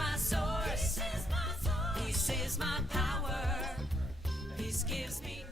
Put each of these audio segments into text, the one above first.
my source. Peace is my power. Peace gives me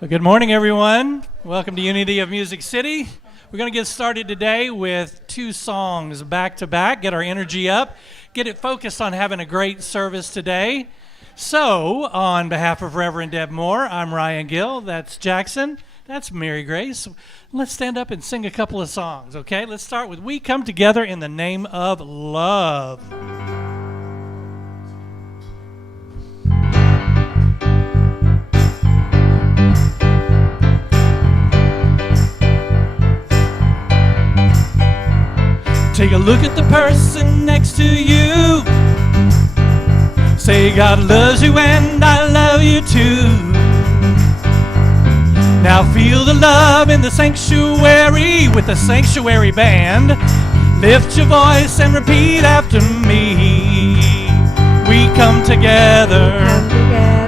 Well, good morning, everyone. Welcome to Unity of Music City. We're going to get started today with 2 songs back to back, get our energy up, get it focused on having a great service today. So, on behalf of Reverend Deb Moore, I'm Ryan Gill, that's Jackson, that's Mary Grace. Let's stand up and sing a couple of songs, okay? Let's start with We Come Together in the Name of Love. Take a look at the person next to you. Say God loves you and I love you too. Now feel the love in the sanctuary with the sanctuary band. Lift your voice and repeat after me. We come together.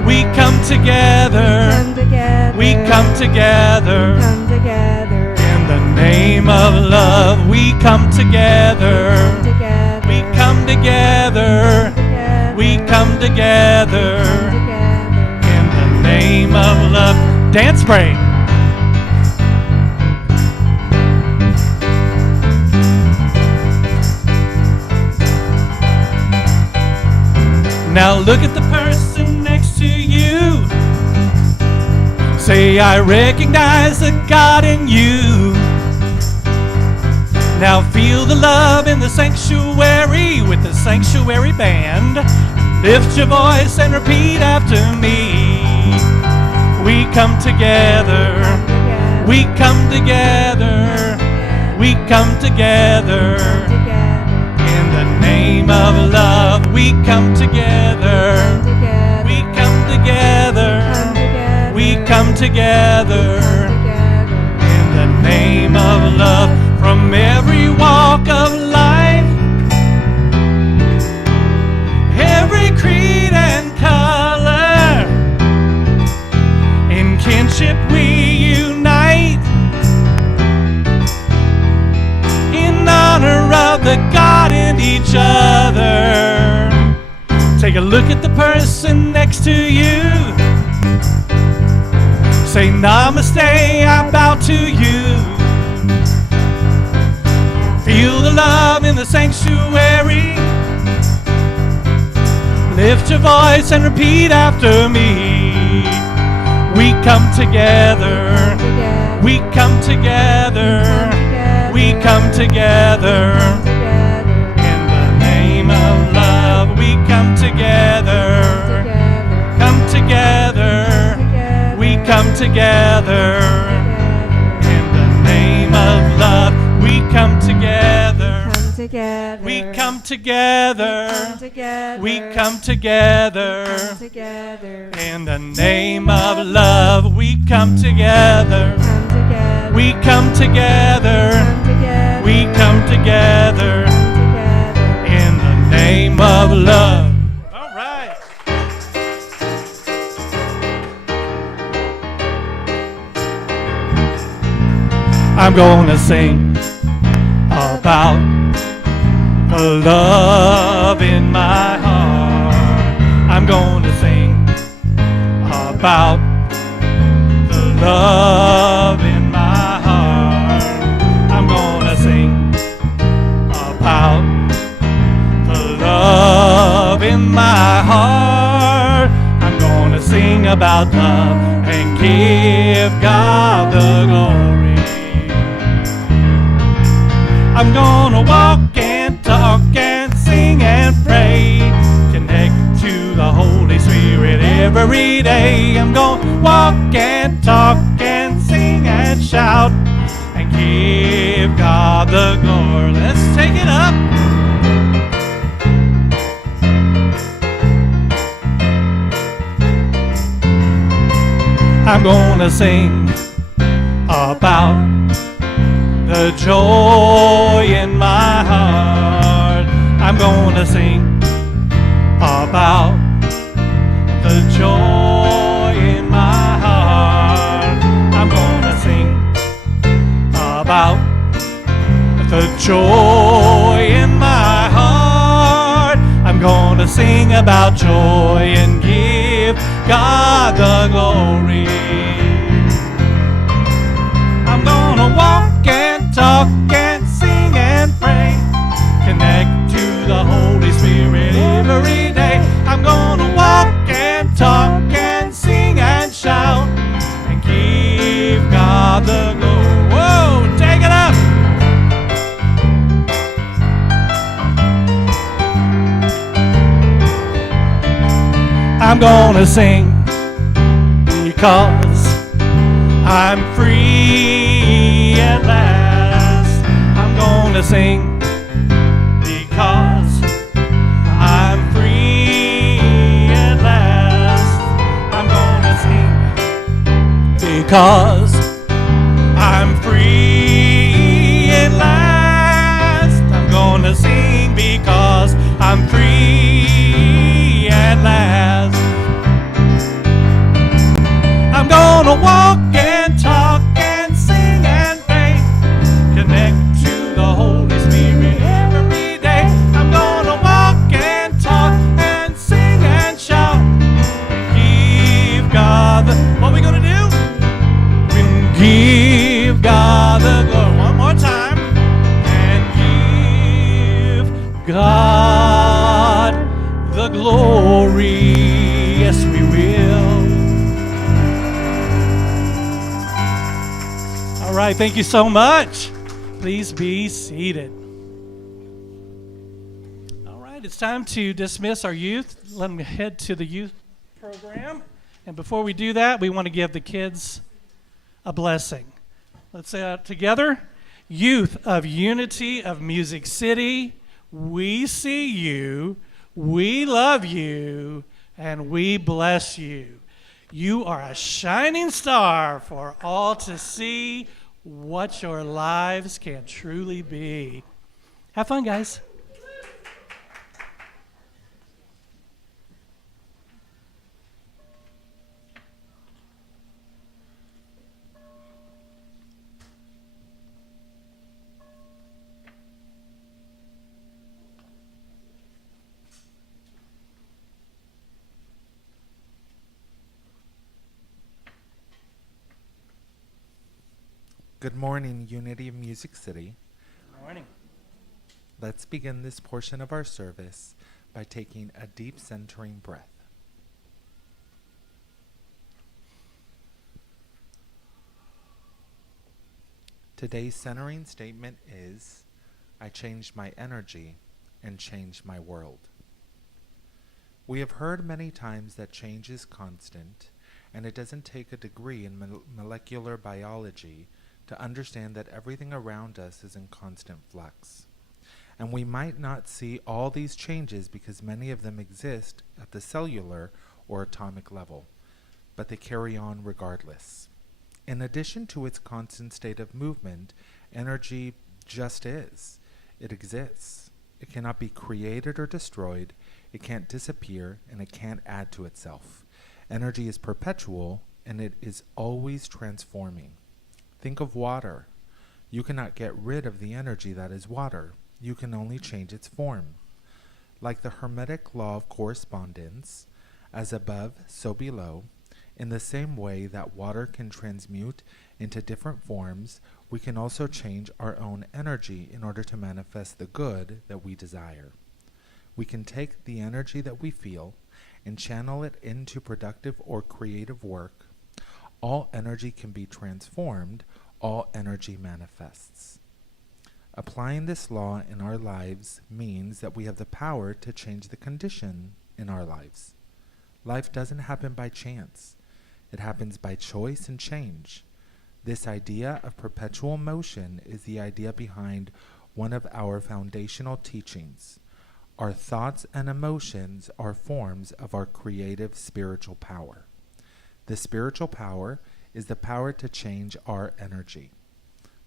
We come together. We come together. In the name of love, we come together. We come together. We come together. In the name of love. Dance break. Now look at the person next to you. Say, I recognize the God in you. Now feel the love in the sanctuary with the sanctuary band. Lift your voice and repeat after me. We come together. We come together. We come together. In the name of love, we come together. We come together. We come together. In the name of love. From every walk of life, every creed and color, in kinship we unite, in honor of the God in each other. Take a look at the person next to you. Say namaste, I bow to you. Feel the love in the sanctuary. Lift your voice and repeat after me. We come together. We come together. We come together. In the name of love, we come together. Come together. We come together. In the name of love, we come together. We come together. We come together. In the name of love, we come together. We come together. We come together. In the name of love. All right. I'm gonna sing about the love in my heart. I'm going to sing about the love in my heart. I'm going to sing about the love in my heart. I'm going to sing about love and give God the glory. I'm gonna walk and talk and sing and pray, connect to the Holy Spirit every day. I'm gonna walk and talk and sing and shout and give God the glory. Let's take it up. I'm gonna sing about the joy in my heart. joy in my heart. I'm gonna sing about joy and give God the glory. I'm gonna walk and talk and sing and pray. Connect to the Holy Spirit every day. I'm gonna walk and talk and sing and shout and give God the glory. Whoa, take it up. I'm gonna sing because I'm free at last. I'm gonna sing because I'm free at last. I'm gonna sing because I'm free at last. I'm gonna sing because I'm free at last. I'm gonna walk and talk and sing and pray. Connect to the Holy Spirit every day. I'm gonna walk and talk and sing and shout. Give God the... What are we gonna do? We're gonna give God the glory. One more time. And give God the glory. Yes, we will. All right, thank you so much. Please be seated. All right, it's time to dismiss our youth. Let them head to the youth program. And before we do that, we want to give the kids a blessing. Let's say that together. Youth of Unity of Music City, we see you, we love you, and we bless you. You are a shining star for all to see what your lives can truly be. Have fun, guys. Good morning, Unity of Music City. Good morning. Let's begin this portion of our service by taking a deep centering breath. Today's centering statement is, I changed my energy and changed my world. We have heard many times that change is constant, and it doesn't take a degree in molecular biology to understand that everything around us is in constant flux. And we might not see all these changes because many of them exist at the cellular or atomic level, but they carry on regardless. In addition to its constant state of movement, energy just is. It exists. It cannot be created or destroyed. It can't disappear, and it can't add to itself. Energy is perpetual, and it is always transforming. Think of water. You cannot get rid of the energy that is water. You can only change its form. Like the Hermetic law of correspondence, as above, so below, in the same way that water can transmute into different forms, we can also change our own energy in order to manifest the good that we desire. We can take the energy that we feel and channel it into productive or creative work. All energy can be transformed. All energy manifests. Applying this law in our lives means that we have the power to change the condition in our lives. Life doesn't happen by chance. It happens by choice and change. This idea of perpetual motion is the idea behind one of our foundational teachings. Our thoughts and emotions are forms of our creative spiritual power. The spiritual power is the power to change our energy.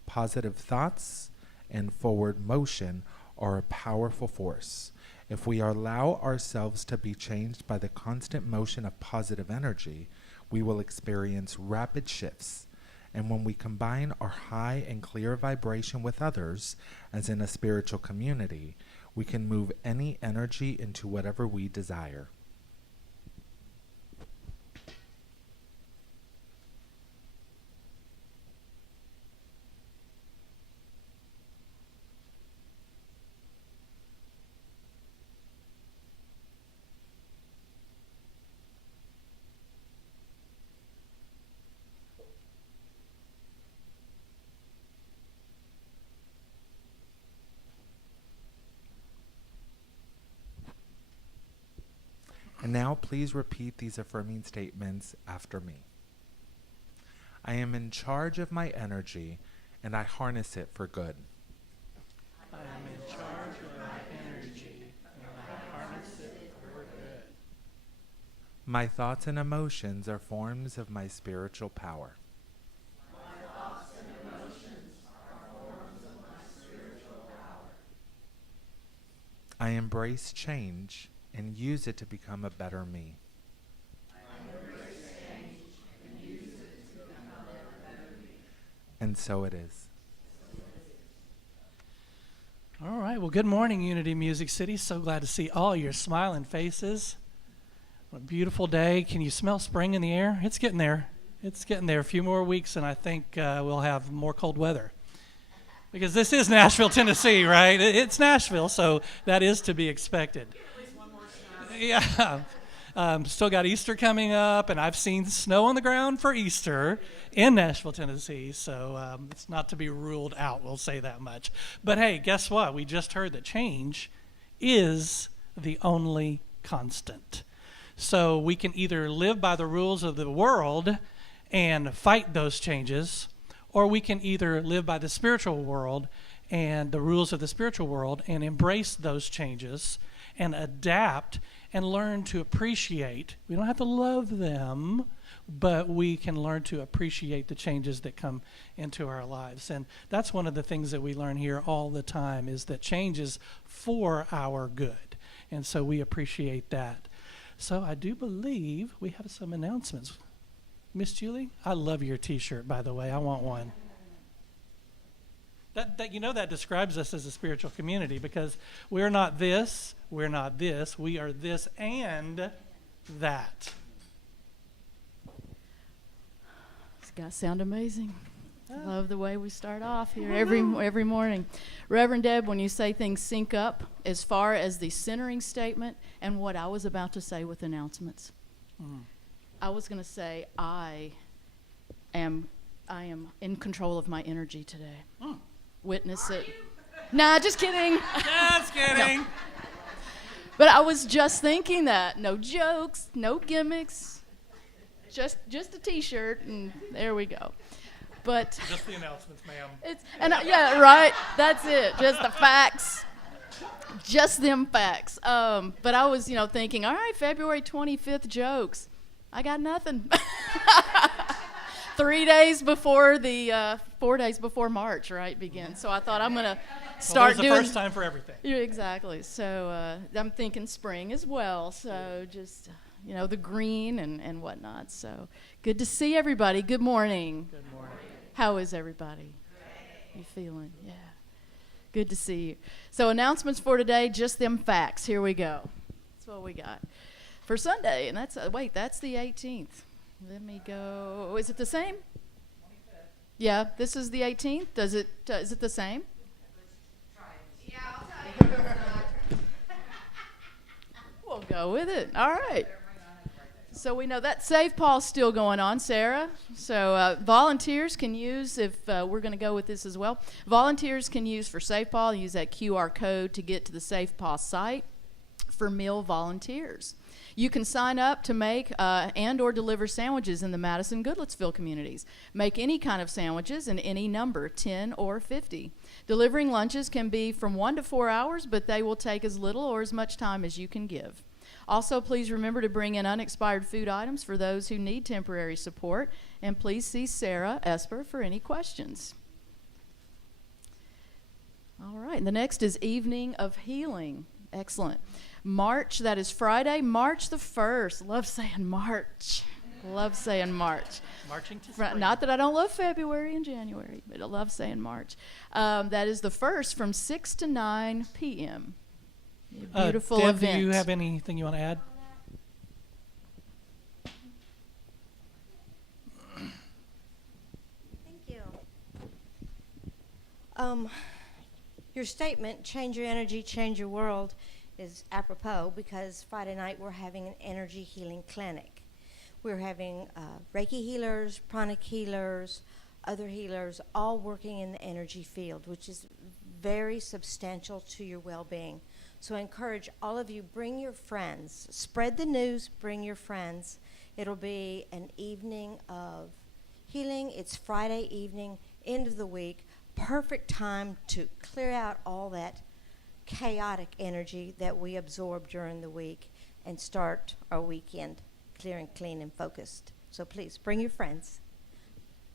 Positive thoughts and forward motion are a powerful force. If we allow ourselves to be changed by the constant motion of positive energy, we will experience rapid shifts And when we combine our high and clear vibration with others, as in a spiritual community, we can move any energy into whatever we desire. And now please repeat these affirming statements after me. I am in charge of my energy and I harness it for good. I am in charge of my energy and I harness it for good. My thoughts and emotions are forms of my spiritual power. I embrace change and use it to become a better me. And so it is. All right. Well, good morning, Unity Music City. So glad to see all your smiling faces. What a beautiful day. Can you smell spring in the air? It's getting there. It's getting there. A few more weeks, and I think we'll have more cold weather. Because this is Nashville, Tennessee, right? It's Nashville, so that is to be expected. Yeah. Still got Easter coming up, and I've seen snow on the ground for Easter in Nashville, Tennessee, so it's not to be ruled out, we'll say that much. But hey, guess what? We just heard that change is the only constant. So we can either live by the rules of the world and fight those changes, or we can either live by the spiritual world and the rules of the spiritual world and embrace those changes and adapt and learn to appreciate. We don't have to love them, but we can learn to appreciate the changes that come into our lives. And that's one of the things that we learn here all the time, is that change is for our good. And so we appreciate that. So I do believe we have some announcements. Miss Julie, I love your T-shirt, by the way. I want one. That describes us as a spiritual community, because we're not this, we are this and that. It's got to sound amazing. I love the way we start off here every morning. Reverend Deb, when you say things sync up as far as the centering statement and what I was about to say with announcements. I was going to say I am in control of my energy today. Witness it. Nah, just kidding. Just kidding. No. But I was just thinking that. No jokes, no gimmicks. Just a T-shirt, and there we go. But just the announcements, ma'am. Yeah, right. That's it. Just the facts. Just them facts. But I was, thinking, all right, February 25th jokes. I got nothing. 4 days before March, right, begins. So I thought I'm going to start doing. There's a first time for everything. Yeah, exactly. So I'm thinking spring as well. So just, the green and whatnot. So good to see everybody. Good morning. Good morning. How is everybody? You feeling? Yeah. Good to see you. So announcements for today, just them facts. Here we go. That's what we got. For Sunday, and that's the 18th. Let me go. Is it the same? 25th. Yeah, this is the 18th. Is it the same? Yeah, I'll tell you. We'll go with it. All right. So we know that Save Paul's still going on, Sarah. So volunteers can use, if we're going to go with this as well, volunteers can use for Save Paul, use that QR code to get to the Save Paul site for meal volunteers. You can sign up to make and or deliver sandwiches in the Madison Goodlettsville communities. Make any kind of sandwiches in any number, 10 or 50. Delivering lunches can be from 1 to 4 hours, but they will take as little or as much time as you can give. Also, please remember to bring in unexpired food items for those who need temporary support, and please see Sarah Esper for any questions. All right, and the next is Evening of Healing. Excellent. March, that is Friday, March the 1st. Love saying March. Love saying March. Marching to spring. Not that I don't love February and January, but I love saying March. That is the first from 6 to 9 p.m. Beautiful Deb, event. do you have anything you want to add? Thank you. Your statement, change your energy, change your world, is apropos because Friday night we're having an energy healing clinic. We're having Reiki healers, pranic healers, other healers, all working in the energy field, which is very substantial to your well-being. So I encourage all of you, bring your friends. Spread the news, bring your friends. It'll be an evening of healing. It's Friday evening, end of the week. Perfect time to clear out all that chaotic energy that we absorb during the week and start our weekend clear and clean and focused. So please, bring your friends.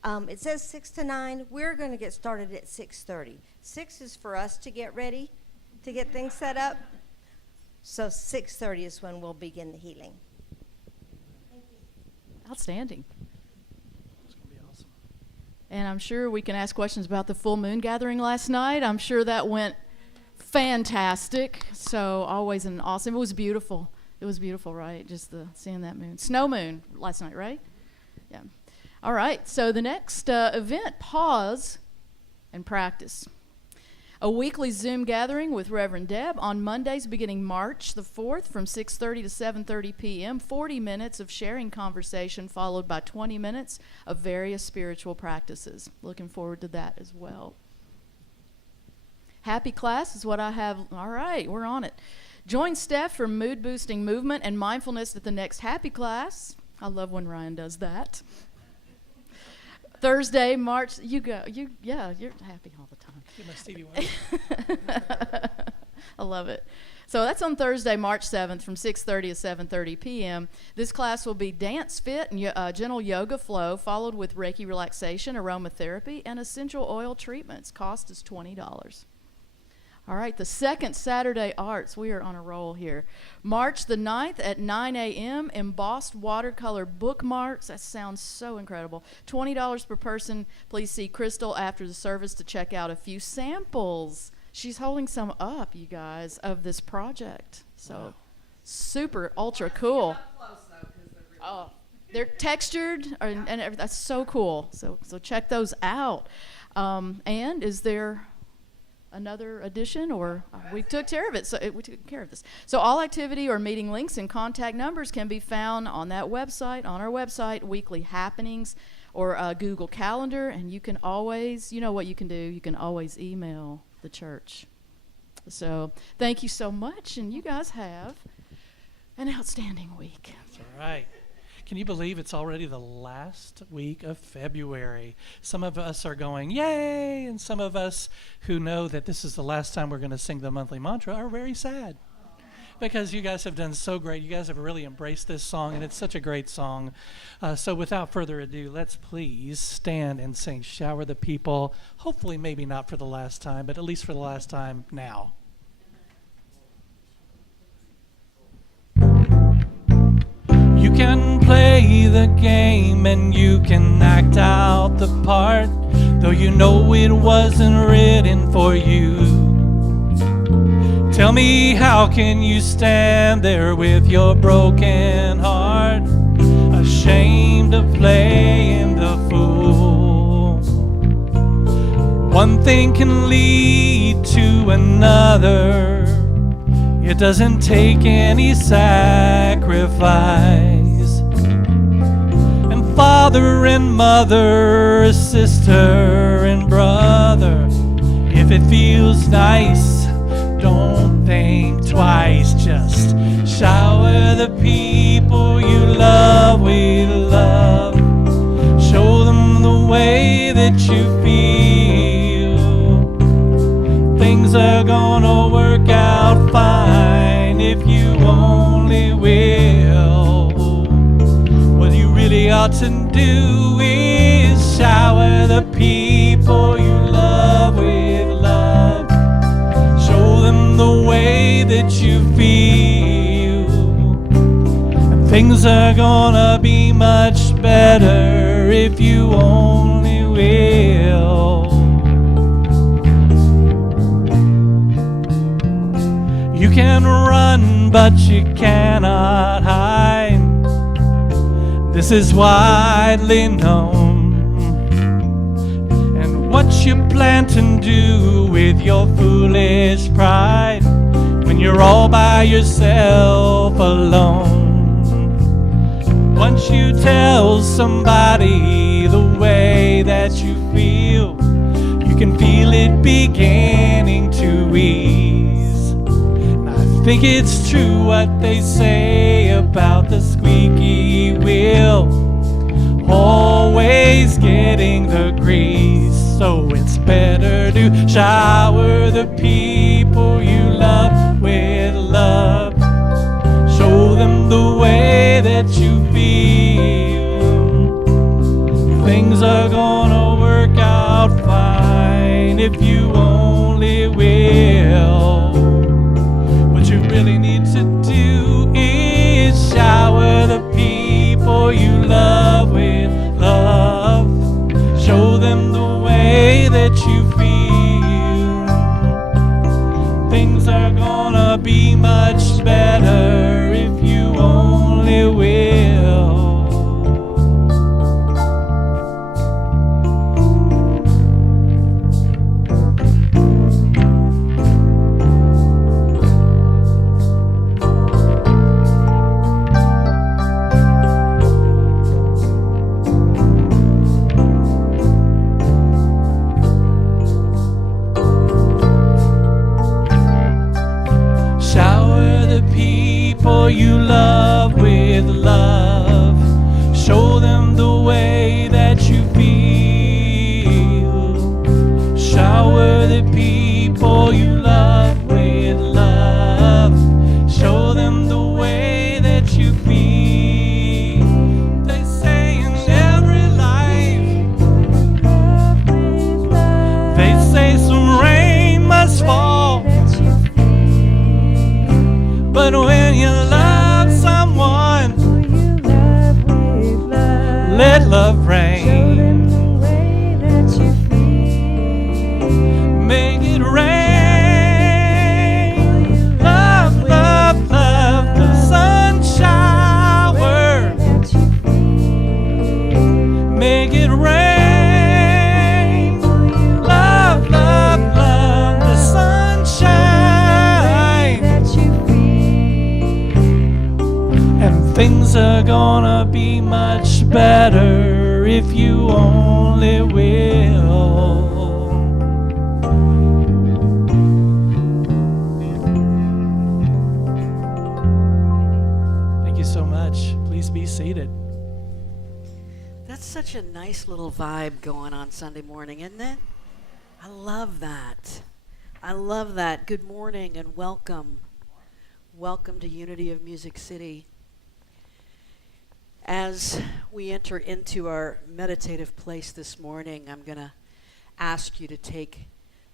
It says 6 to 9. We're going to get started at 6:30. 6 is for us to get ready, to get things set up. So 6:30 is when we'll begin the healing. Thank you. Outstanding. It's going to be awesome. And I'm sure we can ask questions about the full moon gathering last night. I'm sure that went fantastic. So always an awesome. It was beautiful. It was beautiful, right? Just seeing that moon. Snow moon last night, right? Yeah. All right. So the next event, pause and practice. A weekly Zoom gathering with Reverend Deb on Mondays beginning March the 4th from 6:30 to 7:30 p.m. 40 minutes of sharing conversation followed by 20 minutes of various spiritual practices. Looking forward to that as well. Happy class is what I have. All right, we're on it. Join Steph for mood boosting movement and mindfulness at the next happy class. I love when Ryan does that. Thursday, March, you're happy all the time. Get my Stevie Wonder. I love it. So that's on Thursday, March 7th from 6:30 to 7:30 p.m. This class will be dance fit and gentle yoga flow, followed with Reiki relaxation, aromatherapy, and essential oil treatments. Cost is $20. All right, the second Saturday Arts. We are on a roll here. March the 9th at 9 a.m. Embossed watercolor bookmarks. That sounds so incredible. $20 per person. Please see Crystal after the service to check out a few samples. She's holding some up, you guys, of this project. So wow. Super, ultra cool. Oh, they're textured, and that's so cool. So check those out. And is there another addition, or we took care of it? So we took care of this. So all activity or meeting links and contact numbers can be found on that website, on our website, weekly happenings, or Google Calendar. And you can always, you know what you can do, you can always email the church. So thank you so much, and you guys have an outstanding week. That's all right. Can you believe it's already the last week of February? Some of us are going, yay, and some of us who know that this is the last time we're going to sing the monthly mantra are very sad. Because you guys have done so great. You guys have really embraced this song, and it's such a great song. So without further ado, let's please stand and sing Shower the People. Hopefully maybe not for the last time, but at least for the last time now. You can play the game and you can act out the part, though you know it wasn't written for you. Tell me, how can you stand there with your broken heart, ashamed of playing the fool? One thing can lead to another. It doesn't take any sacrifice. And father and mother, sister and brother, if it feels nice, don't think twice. Just shower the people you love with love. Show them the way that you feel. Things are gonna work out fine if you only will. What you really ought to do is shower the people you love with love. Show them the way that you feel. And things are gonna be much better if you only will. You can run, but you cannot hide. This is widely known. And what you plan to do with your foolish pride when you're all by yourself alone? Once you tell somebody the way that you feel, you can feel it beginning to ease. And I think it's true what they say about the squeaky wheel always getting the grease. So it's better to shower the people you love with love. Show them the way that you feel. Things are gonna work out fine if you only will. What you really need to do is shower the people you love with love. Show them the way that you feel. Things are gonna be much better if you only will. Shower the people you love with love. Show them the way that you feel. Shower the people you love with love. Show them the way that you feel. They say in every life, they say some rain must fall. But when you love someone, let love rain. Make it rain. Love, love, love, the sun shower. Make it rain. Love, love, love, the sunshine. And things are gonna be much better if you only will. Thank you so much. Please be seated. That's such a nice little vibe going on Sunday morning, isn't it? I love that. I love that. Good morning and welcome. Welcome to Unity of Music City. As we enter into our meditative place this morning, I'm going to ask you to take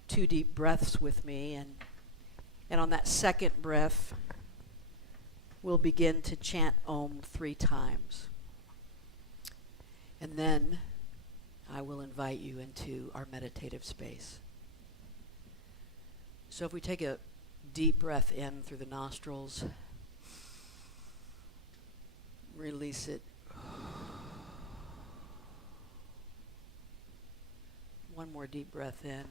2 deep breaths with me. And on that second breath, we'll begin to chant Om 3 times. And then I will invite you into our meditative space. So if we take a deep breath in through the nostrils, release it. One more deep breath in.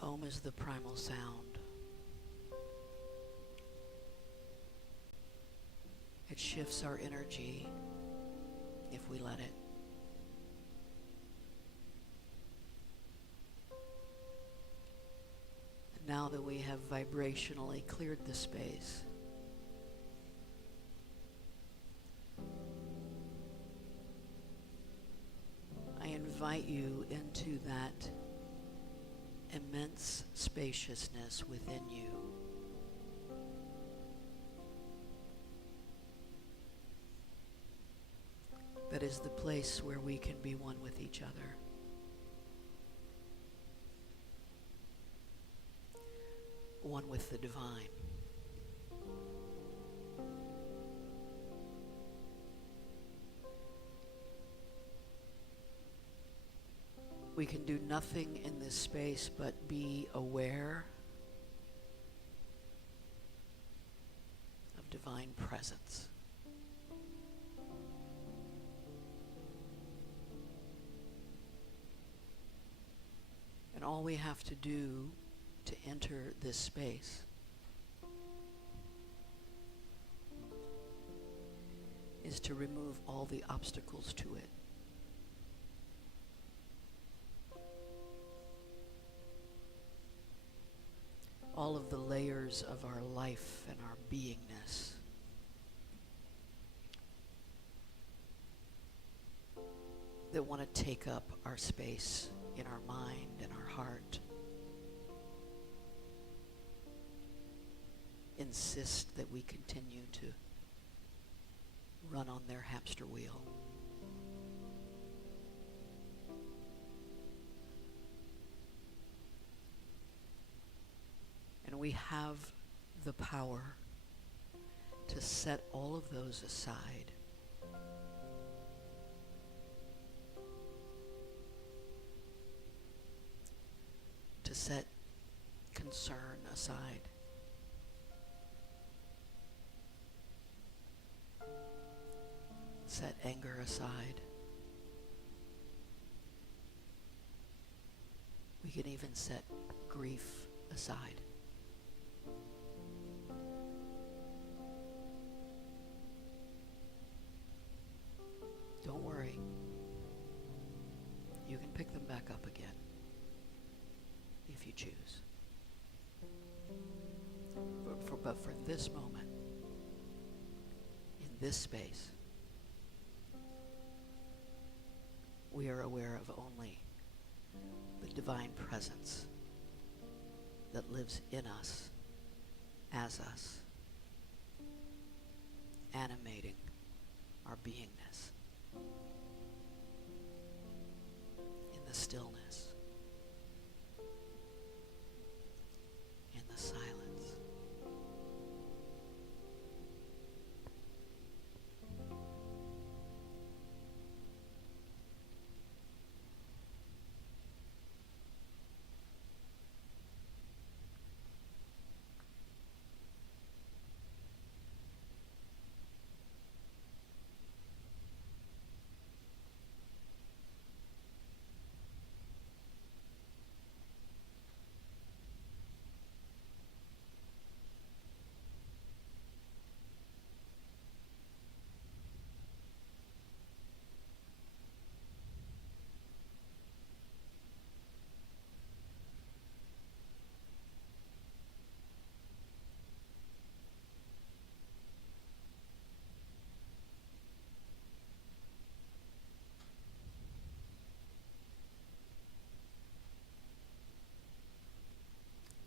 Om is the primal sound. It shifts our energy if we let it. And now that we have vibrationally cleared the space, I invite you into that immense spaciousness within you. That is the place where we can be one with each other. One with the divine. We can do nothing in this space but be aware of divine presence. And all we have to do to enter this space is to remove all the obstacles to it. All of the layers of our life and our beingness. That want to take up our space in our mind and our heart. Insist that we continue to run on their hamster wheel. And we have the power to set all of those aside. To set concern aside. Set anger aside. We can even set grief aside. Don't worry. You can pick them back up again if you choose. But for this moment, in this space, we are aware of only the divine presence that lives in us, as us, animating our beingness in the stillness, in the silence.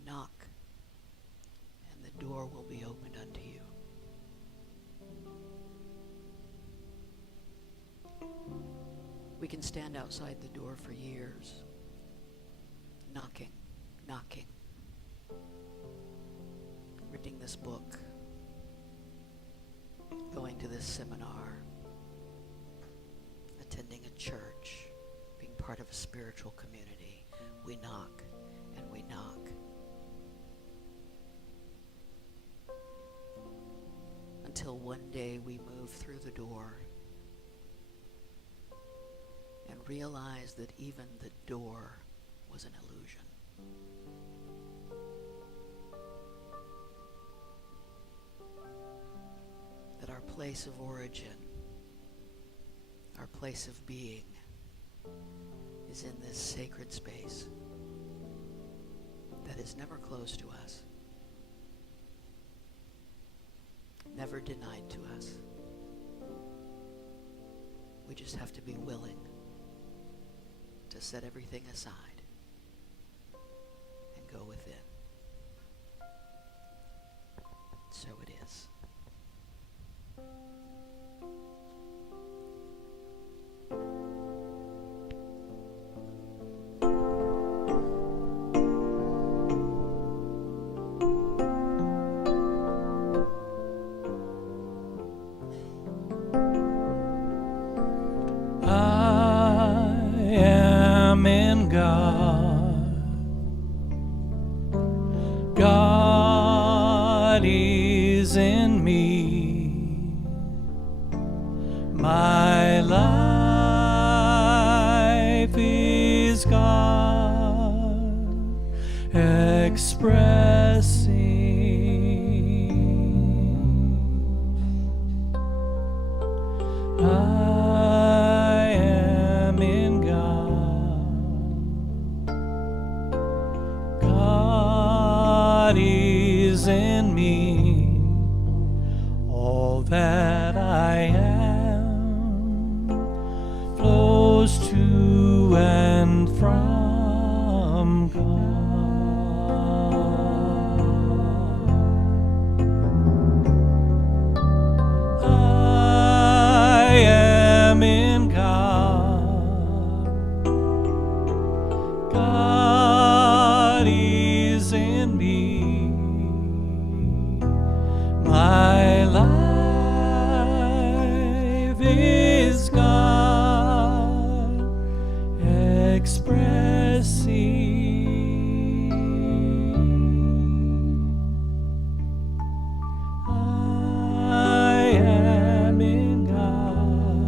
Knock, and the door will be opened unto you. We can stand outside the door for years, knocking, reading this book, going to this seminar, attending a church, being part of a spiritual community. We knock and we knock. Until one day we move through the door and realize that even the door was an illusion. That our place of origin, our place of being is in this sacred space that is never closed to us, never denied to us. We just have to be willing to set everything aside and go within. So it is. I am in God. God is in me. My life is God expressing. I am in God. God is in me. All that I am flows to and from God. I am in God. God is in me. My life is God expressing. I am in God.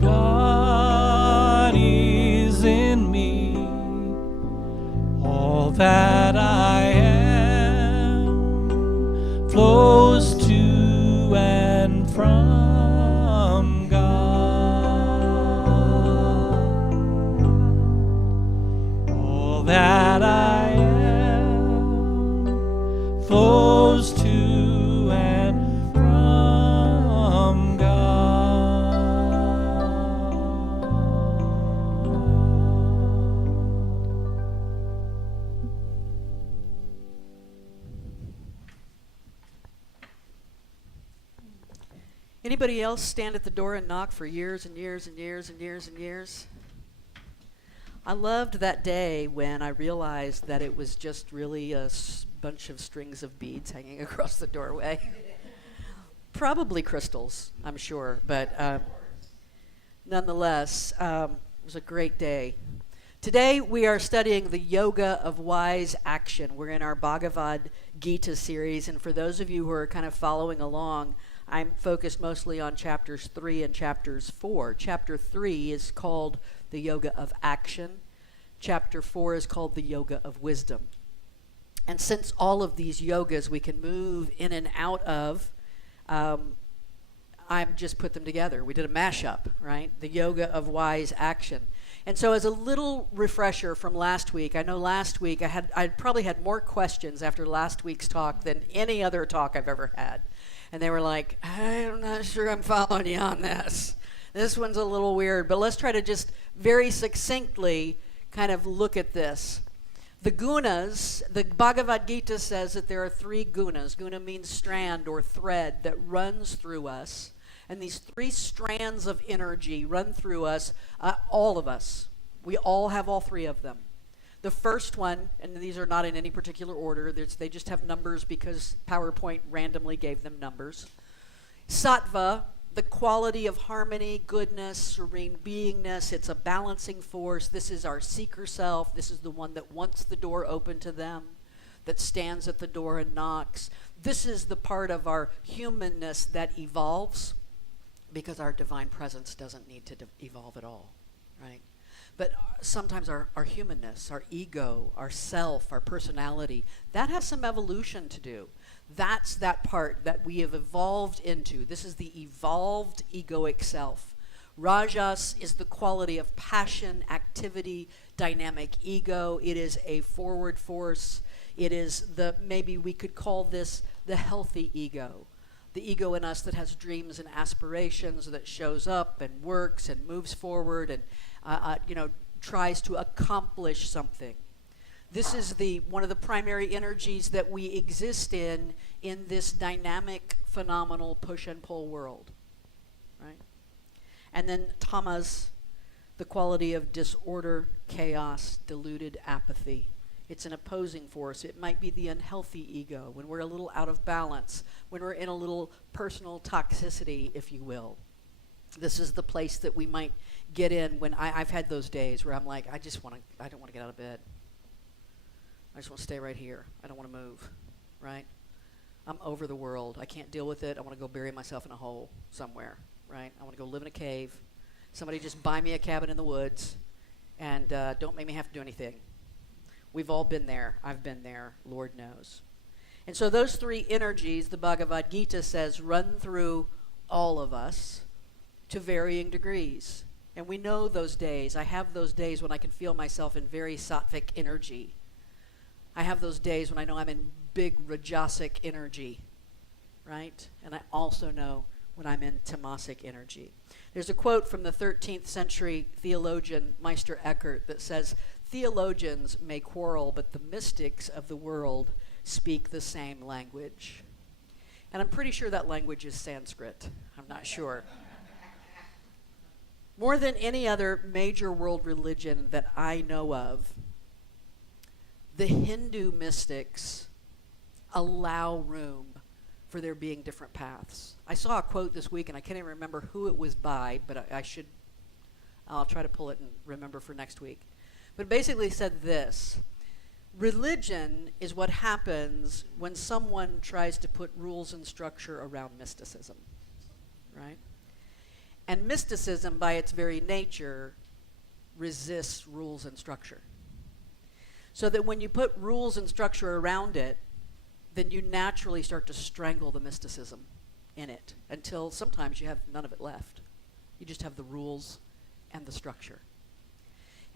God is in me. All that I am flows to and from God. All that I am flows to and from God. Anybody else stand at the door and knock for years and years and years and years and years? I loved that day when I realized that it was just really a bunch of strings of beads hanging across the doorway. Probably crystals, I'm sure, but nonetheless, it was a great day. Today we are studying the Yoga of Wise Action. We're in our Bhagavad Gita series, and for those of you who are kind of following along, I'm focused mostly on chapters 3 and chapters 4. Chapter 3 is called the Yoga of Action. Chapter 4 is called the Yoga of Wisdom. And since all of these yogas we can move in and out of, I've just put them together. We did a mashup, right? The Yoga of Wise Action. And so as a little refresher from last week, I know last week I'd probably had more questions after last week's talk than any other talk I've ever had. And they were like, I'm not sure I'm following you on this. This one's a little weird, but let's try to just very succinctly kind of look at this. The gunas, the Bhagavad Gita says that there are 3 gunas. Guna means strand or thread that runs through us. And these 3 strands of energy run through us, all of us. We all have all 3 of them. The first one, and these are not in any particular order, they just have numbers because PowerPoint randomly gave them numbers. Sattva, the quality of harmony, goodness, serene beingness. It's a balancing force. This is our seeker self. This is the one that wants the door open to them, that stands at the door and knocks. This is the part of our humanness that evolves because our divine presence doesn't need to evolve at all, right? But sometimes our humanness, our ego, our self, our personality, that has some evolution to do. That's that part that we have evolved into. This is the evolved egoic self. Rajas is the quality of passion, activity, dynamic ego. It is a forward force. It is maybe we could call this the healthy ego. The ego in us that has dreams and aspirations, that shows up and works and moves forward and tries to accomplish something. This is one of the primary energies that we exist in this dynamic, phenomenal push and pull world, right? And then tamas, the quality of disorder, chaos, deluded apathy. It's an opposing force. It might be the unhealthy ego, when we're a little out of balance, when we're in a little personal toxicity, if you will. This is the place that we might get in when I've had those days where I'm like, I don't want to get out of bed. I just want to stay right here. I don't want to move, right? I'm over the world. I can't deal with it. I want to go bury myself in a hole somewhere, right? I want to go live in a cave. Somebody just buy me a cabin in the woods and don't make me have to do anything. We've all been there. I've been there. Lord knows. And so those three energies, the Bhagavad Gita says, run through all of us to varying degrees. And we know those days. I have those days when I can feel myself in very sattvic energy. I have those days when I know I'm in big rajasic energy, right? And I also know when I'm in tamasic energy. There's a quote from the 13th century theologian Meister Eckhart that says, theologians may quarrel, but the mystics of the world speak the same language. And I'm pretty sure that language is Sanskrit. I'm not sure. More than any other major world religion that I know of, the Hindu mystics allow room for there being different paths. I saw a quote this week, and I can't even remember who it was by, but I'll try to pull it and remember for next week. But it basically said this: religion is what happens when someone tries to put rules and structure around mysticism, right? And mysticism, by its very nature, resists rules and structure. So that when you put rules and structure around it, then you naturally start to strangle the mysticism in it until sometimes you have none of it left. You just have the rules and the structure.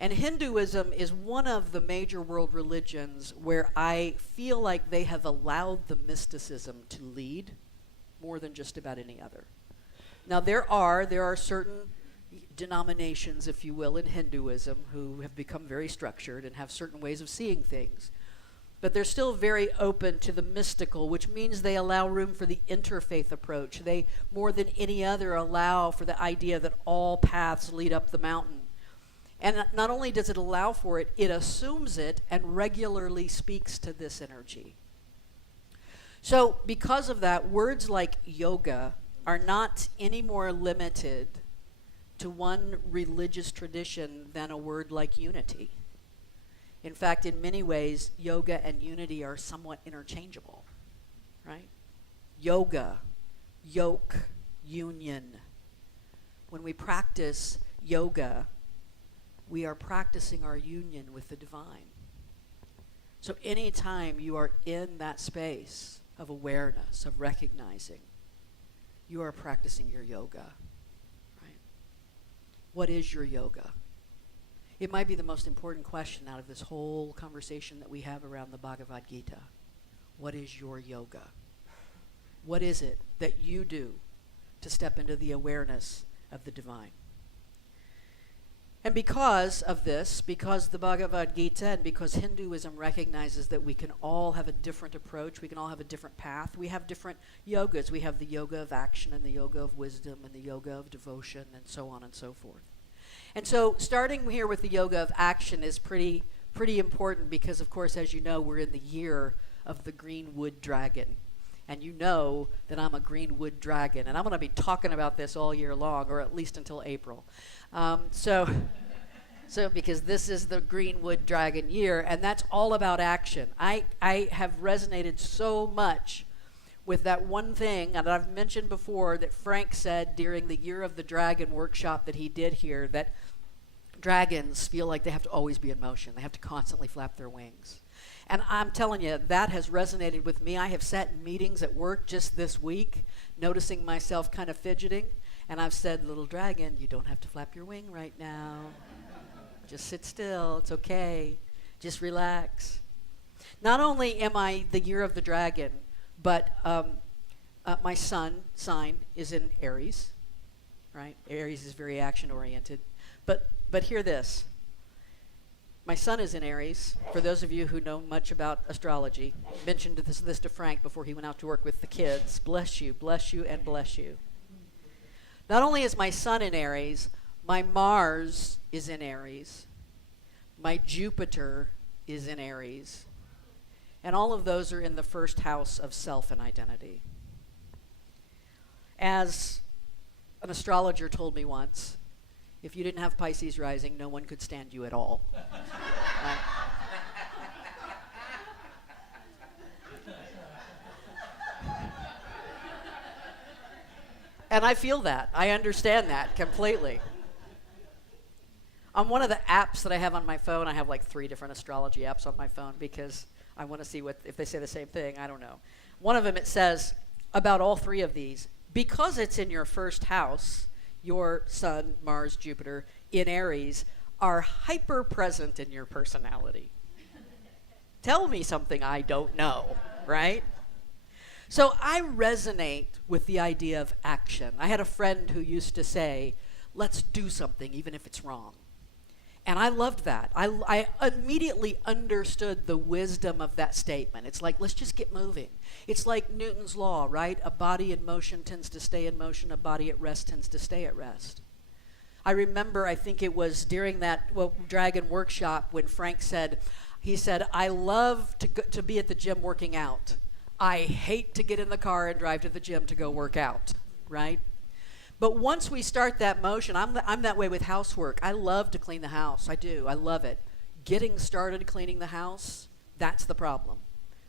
And Hinduism is one of the major world religions where I feel like they have allowed the mysticism to lead more than just about any other. Now there are certain denominations, if you will, in Hinduism who have become very structured and have certain ways of seeing things. But they're still very open to the mystical, which means they allow room for the interfaith approach. They, more than any other, allow for the idea that all paths lead up the mountain. And not only does it allow for it, it assumes it and regularly speaks to this energy. So because of that, words like yoga are not any more limited to one religious tradition than a word like unity. In fact, in many ways, yoga and unity are somewhat interchangeable, right? Yoga, yoke, union. When we practice yoga, we are practicing our union with the divine. So anytime you are in that space of awareness, of recognizing, you are practicing your yoga. What is your yoga? It might be the most important question out of this whole conversation that we have around the Bhagavad Gita. What is your yoga? What is it that you do to step into the awareness of the divine? And because of this, because the Bhagavad Gita and because Hinduism recognizes that we can all have a different approach, we can all have a different path, we have different yogas. We have the yoga of action and the yoga of wisdom and the yoga of devotion and so on and so forth. And so starting here with the yoga of action is pretty important because, of course, as you know, we're in the year of the green wood dragon. And you know that I'm a green wood dragon. And I'm going to be talking about this all year long, or at least until April. So because this is the Greenwood Dragon year, and that's all about action. I have resonated so much with that one thing that I've mentioned before that Frank said during the Year of the Dragon workshop that he did here, that dragons feel like they have to always be in motion. They have to constantly flap their wings. And I'm telling you, that has resonated with me. I have sat in meetings at work just this week, noticing myself kind of fidgeting. And I've said, little dragon, you don't have to flap your wing right now. Just sit still. It's okay. Just relax. Not only am I the year of the dragon, but my sun sign is in Aries, right? Aries is very action-oriented. But hear this. My sun is in Aries. For those of you who know much about astrology, mentioned this to Frank before he went out to work with the kids. Bless you, and bless you. Not only is my sun in Aries, my Mars is in Aries. My Jupiter is in Aries. And all of those are in the first house of self and identity. As an astrologer told me once, if you didn't have Pisces rising, no one could stand you at all. Right? And I feel that. I understand that completely. On one of the apps that I have on my phone, I have like 3 different astrology apps on my phone because I want to see if they say the same thing. I don't know. One of them, it says about all 3 of these, because it's in your first house, your sun, Mars, Jupiter, in Aries, are hyper present in your personality. Tell me something I don't know, right? So I resonate with the idea of action. I had a friend who used to say, let's do something even if it's wrong. And I loved that. I immediately understood the wisdom of that statement. It's like, let's just get moving. It's like Newton's law, right? A body in motion tends to stay in motion. A body at rest tends to stay at rest. I remember, I think it was during that Dragon workshop when Frank said, I love to be at the gym working out. I hate to get in the car and drive to the gym to go work out, right? But once we start that motion, I'm that way with housework. I love to clean the house. I do. I love it. Getting started cleaning the house, that's the problem.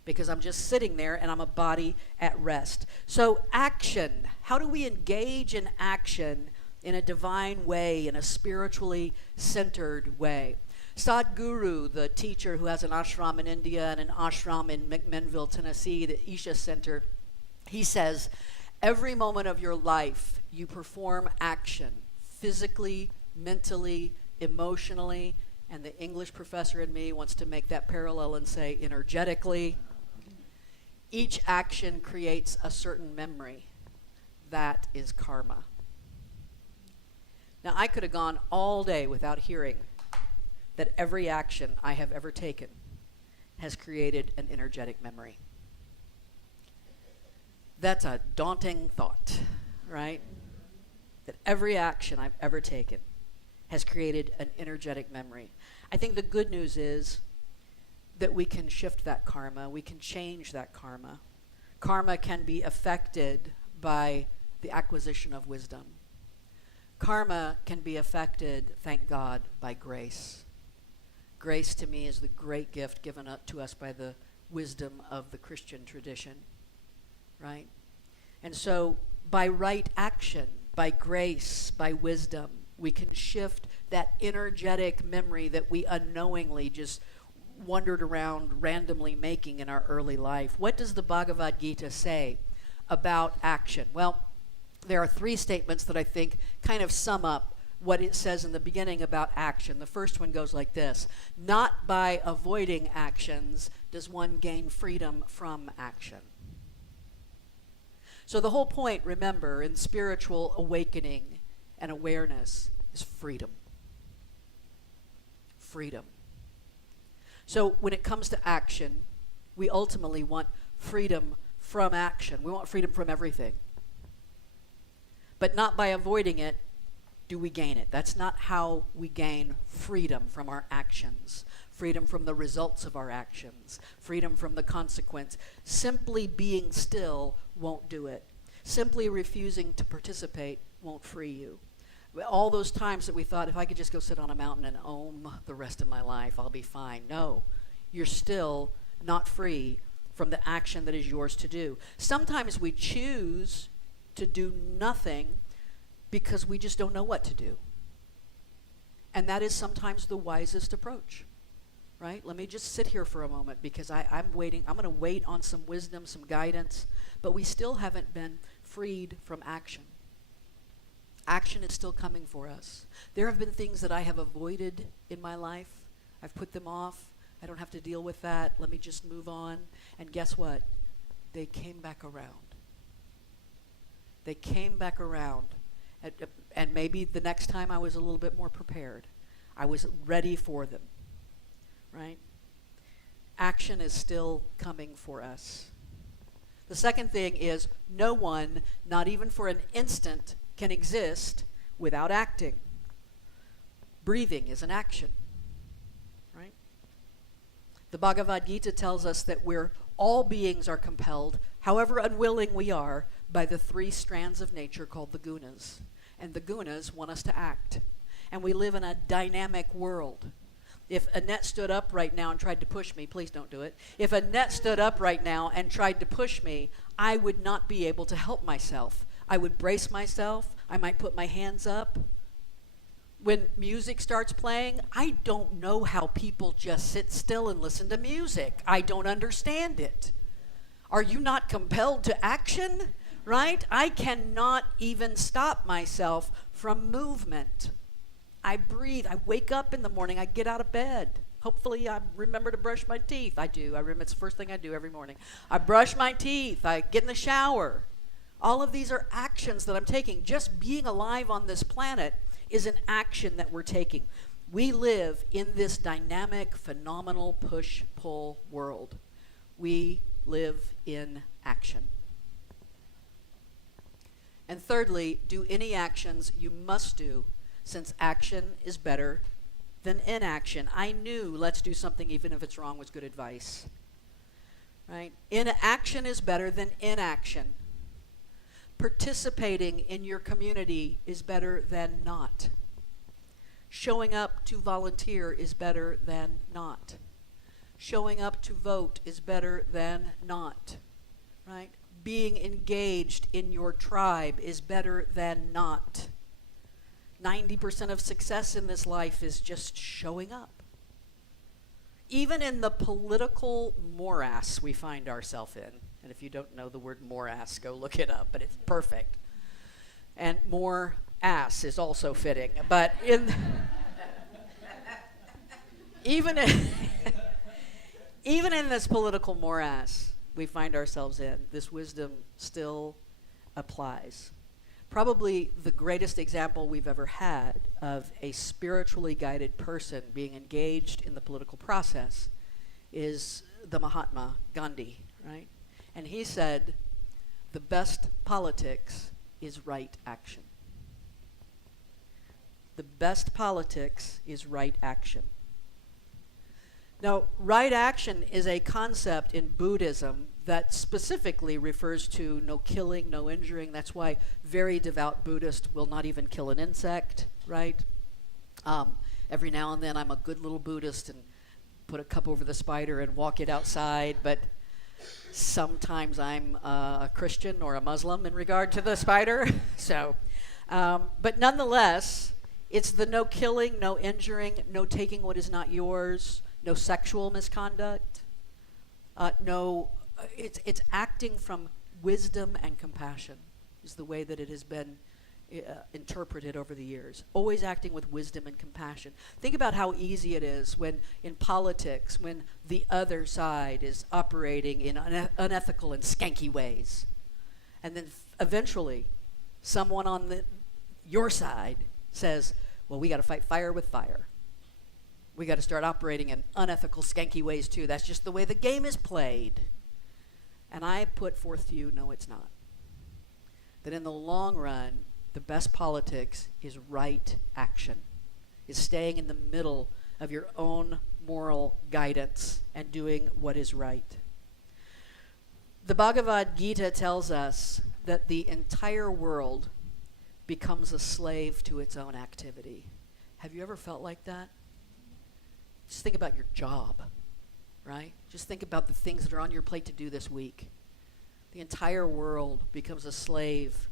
Because I'm just sitting there and I'm a body at rest. So action. How do we engage in action in a divine way, in a spiritually centered way? Sadhguru, the teacher who has an ashram in India and an ashram in McMinnville, Tennessee, the Isha Center, he says, every moment of your life, you perform action, physically, mentally, emotionally, and the English professor in me wants to make that parallel and say energetically. Each action creates a certain memory. That is karma. Now, I could have gone all day without hearing that every action I have ever taken has created an energetic memory. That's a daunting thought, right? That every action I've ever taken has created an energetic memory. I think the good news is that we can shift that karma. We can change that karma. Karma can be affected by the acquisition of wisdom. Karma can be affected, thank God, by grace. Grace to me is the great gift given up to us by the wisdom of the Christian tradition, right? And so by right action, by grace, by wisdom, we can shift that energetic memory that we unknowingly just wandered around randomly making in our early life. What does the Bhagavad Gita say about action? Well, there are 3 statements that I think kind of sum up what it says in the beginning about action. The first one goes like this: not by avoiding actions does one gain freedom from action. So the whole point, remember, in spiritual awakening and awareness is freedom. Freedom. So when it comes to action, we ultimately want freedom from action. We want freedom from everything. But not by avoiding it do we gain it. That's not how we gain freedom from our actions, freedom from the results of our actions, freedom from the consequence. Simply being still won't do it. Simply refusing to participate won't free you. All those times that we thought, if I could just go sit on a mountain and ohm the rest of my life, I'll be fine. No, you're still not free from the action that is yours to do. Sometimes we choose to do nothing because we just don't know what to do. And that is sometimes the wisest approach. right? Let me just sit here for a moment because I'm waiting. I'm going to wait on some wisdom, some guidance, but we still haven't been freed from action. Action is still coming for us. There have been things that I have avoided in my life. I've put them off. I don't have to deal with that. Let me just move on. And guess what? They came back around. They came back around. And maybe the next time I was a little bit more prepared. I was ready for them, right? Action is still coming for us. The second thing is no one, not even for an instant, can exist without acting. Breathing is an action, right? The Bhagavad Gita tells us that all beings are compelled, however unwilling we are, by the 3 strands of nature called the gunas. And the gunas want us to act. And we live in a dynamic world. If Annette stood up right now and tried to push me, please don't do it. If Annette stood up right now and tried to push me, I would not be able to help myself. I would brace myself. I might put my hands up. When music starts playing, I don't know how people just sit still and listen to music. I don't understand it. Are you not compelled to action? Right? I cannot even stop myself from movement. I breathe. I wake up in the morning. I get out of bed. Hopefully I remember to brush my teeth. I do. I remember it's the first thing I do every morning. I brush my teeth. I get in the shower. All of these are actions that I'm taking. Just being alive on this planet is an action that we're taking. We live in this dynamic, phenomenal push-pull world. We live in action. And thirdly, do any actions you must do, since action is better than inaction. I knew let's do something even if it's wrong was good advice. Right? Inaction is better than inaction. Participating in your community is better than not. Showing up to volunteer is better than not. Showing up to vote is better than not. Right? Being engaged in your tribe is better than not. 90% of success in this life is just showing up. Even in the political morass we find ourselves in, and if you don't know the word morass, go look it up, but it's perfect. And more ass is also fitting, but even in this political morass we find ourselves in, this wisdom still applies. Probably the greatest example we've ever had of a spiritually guided person being engaged in the political process is the Mahatma Gandhi, right? And he said, the best politics is right action. The best politics is right action. Now, right action is a concept in Buddhism that specifically refers to no killing, no injuring. That's why very devout Buddhists will not even kill an insect, right? Every now and then I'm a good little Buddhist and put a cup over the spider and walk it outside, but sometimes I'm a Christian or a Muslim in regard to the spider. But nonetheless, it's the no killing, no injuring, no taking what is not yours, no sexual misconduct, it's acting from wisdom and compassion is the way that it has been interpreted over the years. Always acting with wisdom and compassion. Think about how easy it is when in politics, when the other side is operating in unethical and skanky ways. And then eventually someone on your side says, well, we got to fight fire with fire. We got to start operating in unethical, skanky ways too. That's just the way the game is played. And I put forth to you, no, it's not. That in the long run, the best politics is right action, is staying in the middle of your own moral guidance and doing what is right. The Bhagavad Gita tells us that the entire world becomes a slave to its own activity. Have you ever felt like that? Just think about your job, right? Just think about the things that are on your plate to do this week. The entire world becomes a slave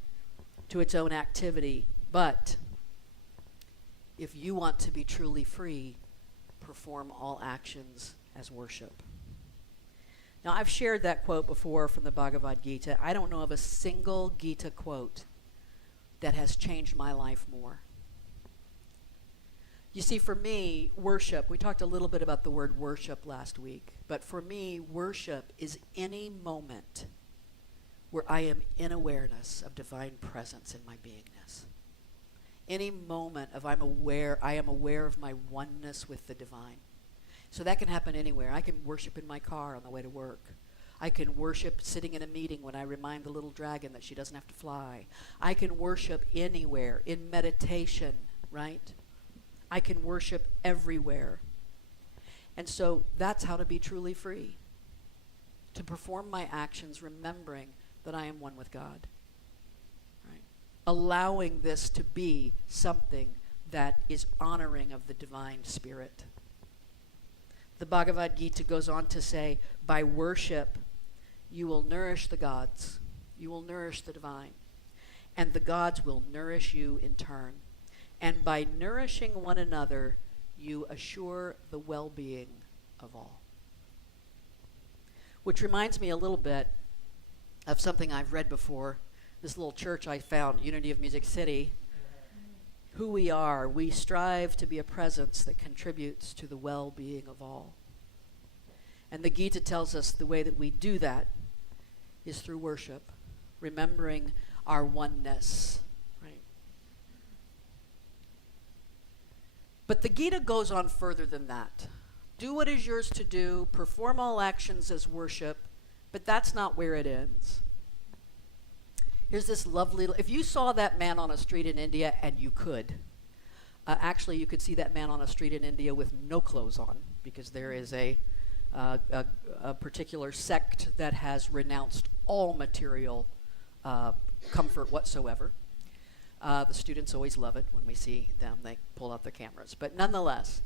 to its own activity. But if you want to be truly free, perform all actions as worship. Now, I've shared that quote before from the Bhagavad Gita. I don't know of a single Gita quote that has changed my life more. You see, for me, worship, we talked a little bit about the word worship last week, but for me, worship is any moment where I am in awareness of divine presence in my beingness. Any moment of I am aware of my oneness with the divine. So that can happen anywhere. I can worship in my car on the way to work. I can worship sitting in a meeting when I remind the little dragon that she doesn't have to fly. I can worship anywhere, in meditation, right? I can worship everywhere. And so that's how to be truly free. To perform my actions remembering that I am one with God. Right? Allowing this to be something that is honoring of the divine spirit. The Bhagavad Gita goes on to say, by worship, you will nourish the gods. You will nourish the divine. And the gods will nourish you in turn. And by nourishing one another, you assure the well-being of all. Which reminds me a little bit of something I've read before. This little church I found, Unity of Music City. Who we are, we strive to be a presence that contributes to the well-being of all. And the Gita tells us the way that we do that is through worship, remembering our oneness. Right? But the Gita goes on further than that. Do what is yours to do, perform all actions as worship, but that's not where it ends. Here's this lovely, if you saw that man on a street in India, and you could, actually you could see that man on a street in India with no clothes on, because there is a particular sect that has renounced all material comfort whatsoever. The students always love it when we see them, they pull out their cameras. But nonetheless,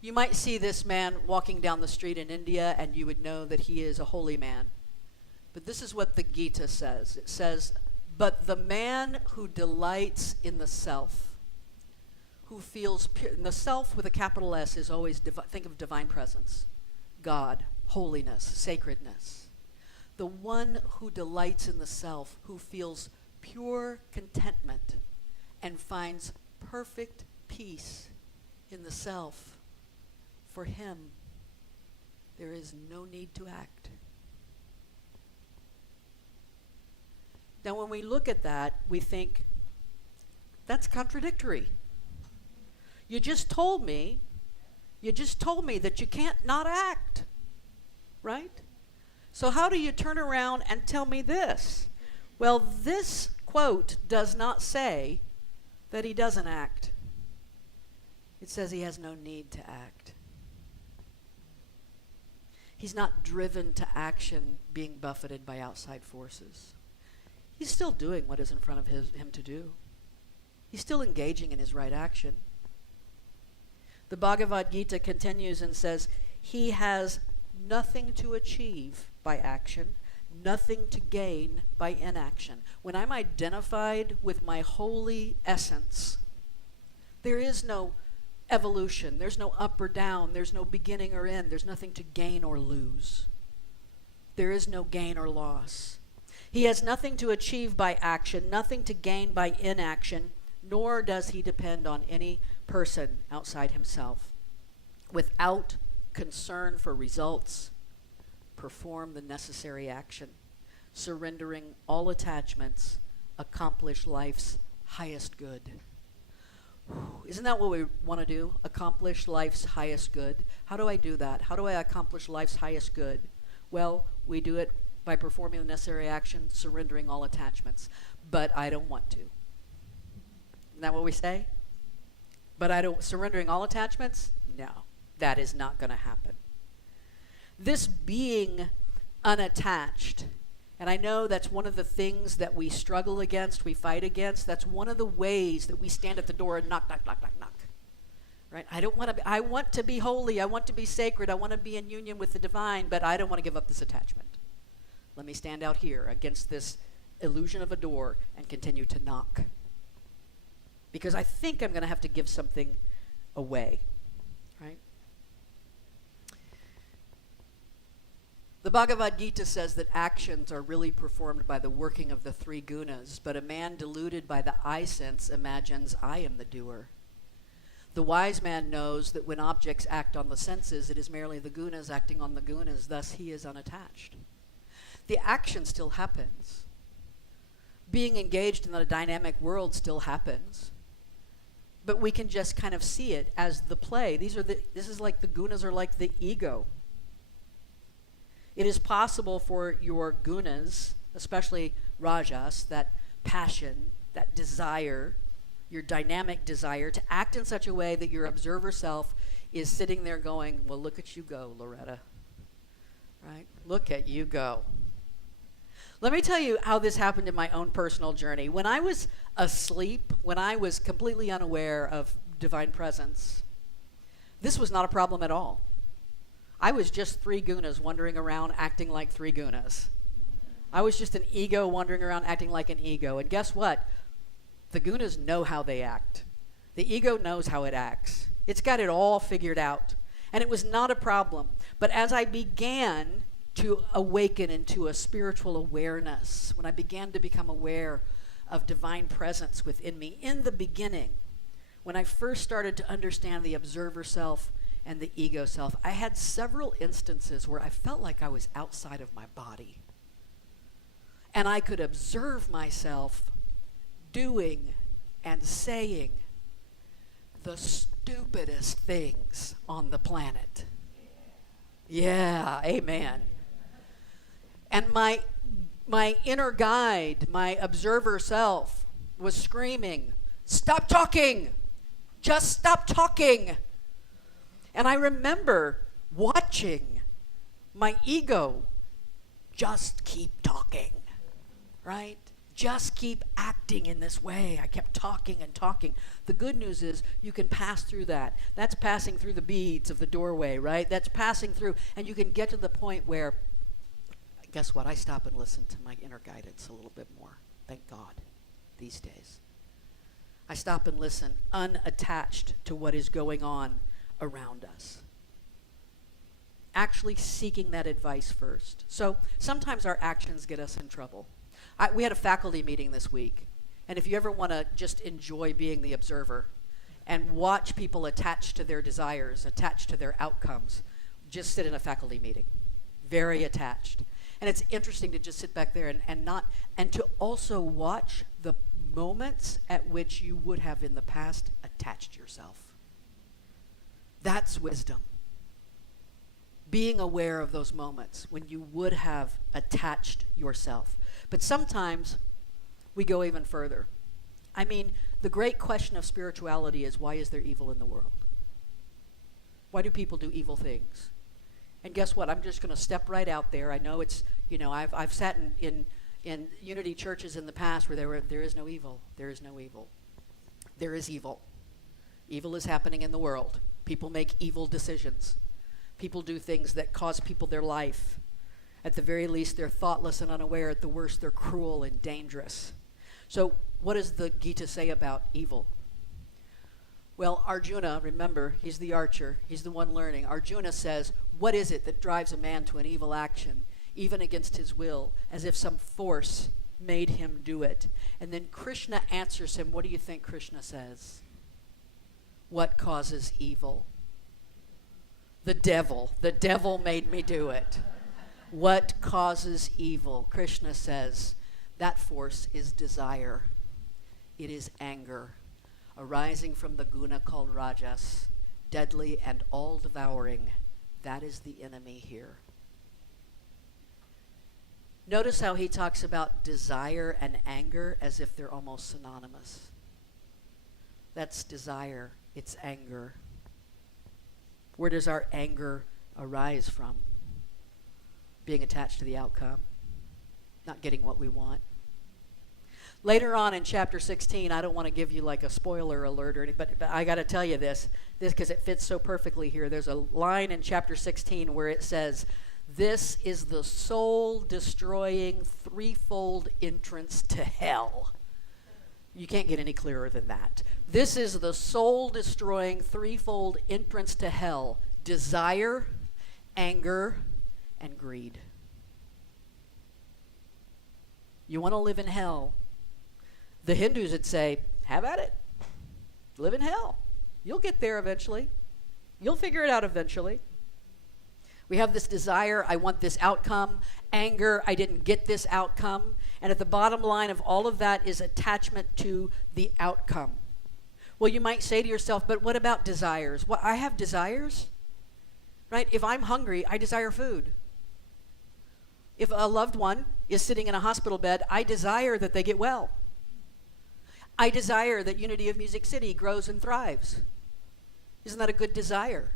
you might see this man walking down the street in India, and you would know that he is a holy man. But this is what the Gita says. It says, but the man who delights in the self, who feels pure, and the self with a capital S is always, think of divine presence, God, holiness, sacredness. The one who delights in the self, who feels pure contentment and finds perfect peace in the self, for him, there is no need to act. Now, when we look at that, we think, that's contradictory. You just told me that you can't not act, right? So how do you turn around and tell me this? Well, this quote does not say that he doesn't act. It says he has no need to act. He's not driven to action being buffeted by outside forces. He's still doing what is in front of him to do. He's still engaging in his right action. The Bhagavad Gita continues and says, he has nothing to achieve by action, nothing to gain by inaction. When I'm identified with my holy essence, there is no evolution, there's no up or down, there's no beginning or end, there's nothing to gain or lose. There is no gain or loss. He has nothing to achieve by action, nothing to gain by inaction, nor does he depend on any person outside himself. Without concern for results, perform the necessary action, surrendering all attachments, accomplish life's highest good. Isn't that what we want to do? Accomplish life's highest good. How do I do that? How do I accomplish life's highest good? Well, we do it by performing the necessary action, surrendering all attachments. But I don't want to. Isn't that what we say? But surrendering all attachments? No, that is not going to happen. This being unattached, and I know that's one of the things that we struggle against, we fight against. That's one of the ways that we stand at the door and knock, knock, knock, knock, knock. Right? I want to be holy, I want to be sacred, I want to be in union with the divine, but I don't want to give up this attachment. Let me stand out here against this illusion of a door and continue to knock. Because I think I'm going to have to give something away, right? The Bhagavad Gita says that actions are really performed by the working of the three gunas, but a man deluded by the eye sense imagines, I am the doer. The wise man knows that when objects act on the senses, it is merely the gunas acting on the gunas, thus he is unattached. The action still happens. Being engaged in the dynamic world still happens. But we can just kind of see it as the play. This is like the gunas are like the ego. It is possible for your gunas, especially rajas, that passion, that desire, your dynamic desire, to act in such a way that your observer self is sitting there going, well, look at you go, Loretta. Right? Look at you go. Let me tell you how this happened in my own personal journey. When I was asleep, when I was completely unaware of divine presence, this was not a problem at all. I was just three gunas wandering around acting like three gunas. I was just an ego wandering around acting like an ego. And guess what? The gunas know how they act. The ego knows how it acts. It's got it all figured out. And it was not a problem. But as I began to awaken into a spiritual awareness, when I began to become aware of divine presence within me, in the beginning, when I first started to understand the observer self and the ego self, I had several instances where I felt like I was outside of my body. And I could observe myself doing and saying the stupidest things on the planet. Yeah, amen. And my inner guide, my observer self, was screaming, stop talking! Just stop talking! And I remember watching my ego just keep talking, right? Just keep acting in this way. I kept talking and talking. The good news is you can pass through that. That's passing through the beads of the doorway, right? That's passing through, and you can get to the point where, guess what? I stop and listen to my inner guidance a little bit more. Thank God, these days. I stop and listen, unattached to what is going on around us. Actually seeking that advice first. So sometimes our actions get us in trouble. We had a faculty meeting this week, and if you ever want to just enjoy being the observer and watch people attached to their desires, attached to their outcomes, just sit in a faculty meeting. Very attached. And it's interesting to just sit back there and to also watch the moments at which you would have in the past attached yourself. That's wisdom. Being aware of those moments when you would have attached yourself. But sometimes we go even further. I mean, the great question of spirituality is, why is there evil in the world? Why do people do evil things? And guess what? I'm just going to step right out there. I know it's, I've sat in unity churches in the past where there is no evil. There is no evil. There is evil. Evil is happening in the world. People make evil decisions. People do things that cost people their life. At the very least, they're thoughtless and unaware. At the worst, they're cruel and dangerous. So what does the Gita say about evil? Well, Arjuna, remember, he's the archer. He's the one learning. Arjuna says, what is it that drives a man to an evil action, even against his will, as if some force made him do it? And then Krishna answers him. What do you think Krishna says? What causes evil? The devil. The devil made me do it. What causes evil? Krishna says, that force is desire. It is anger, arising from the guna called rajas, deadly and all-devouring. That is the enemy here. Notice how he talks about desire and anger as if they're almost synonymous. That's desire. It's anger. Where does our anger arise from? Being attached to the outcome, not getting what we want. Later on in chapter 16, I don't want to give you like a spoiler alert or anything, but I got to tell you this because it fits so perfectly here. There's a line in chapter 16 where it says, this is the soul-destroying threefold entrance to hell. You can't get any clearer than that. This is the soul-destroying threefold entrance to hell. Desire, anger, and greed. You want to live in hell. The Hindus would say, have at it. Live in hell. You'll get there eventually. You'll figure it out eventually. We have this desire, I want this outcome. Anger, I didn't get this outcome. And at the bottom line of all of that is attachment to the outcome. Well, you might say to yourself, but what about desires? Well, I have desires, right? If I'm hungry, I desire food. If a loved one is sitting in a hospital bed, I desire that they get well. I desire that Unity of Music City grows and thrives. Isn't that a good desire?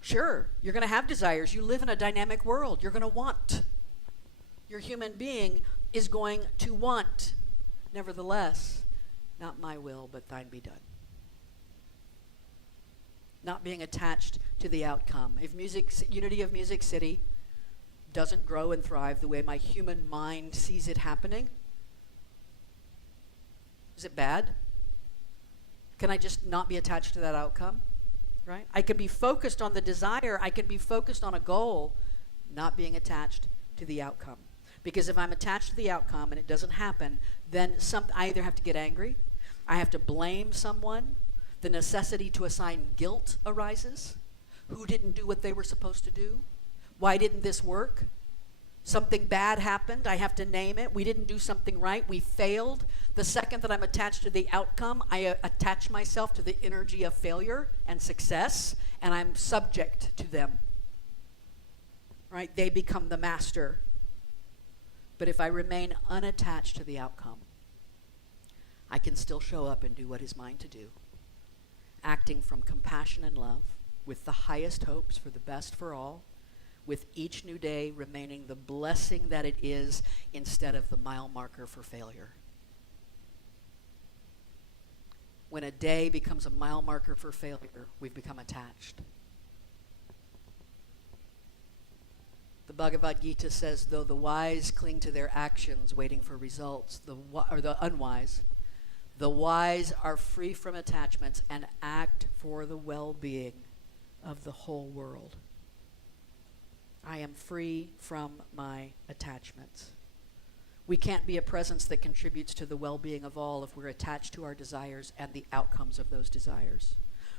Sure, you're going to have desires. You live in a dynamic world. You're going to want. Your human being is going to want. Nevertheless, not my will, but thine be done. Not being attached to the outcome. If Unity of Music City doesn't grow and thrive the way my human mind sees it happening, is it bad? Can I just not be attached to that outcome? Right? I can be focused on the desire. I can be focused on a goal, not being attached to the outcome. Because if I'm attached to the outcome and it doesn't happen, then I either have to get angry, I have to blame someone, the necessity to assign guilt arises. Who didn't do what they were supposed to do? Why didn't this work? Something bad happened. I have to name it. We didn't do something right. We failed. The second that I'm attached to the outcome, I attach myself to the energy of failure and success, and I'm subject to them. Right? They become the master. But if I remain unattached to the outcome, I can still show up and do what is mine to do, acting from compassion and love, with the highest hopes for the best for all, with each new day remaining the blessing that it is instead of the mile marker for failure. When a day becomes a mile marker for failure, we've become attached. The Bhagavad Gita says, though the wise cling to their actions, waiting for results, the unwise, the wise are free from attachments and act for the well-being of the whole world. I am free from my attachments. We can't be a presence that contributes to the well-being of all if we're attached to our desires and the outcomes of those desires.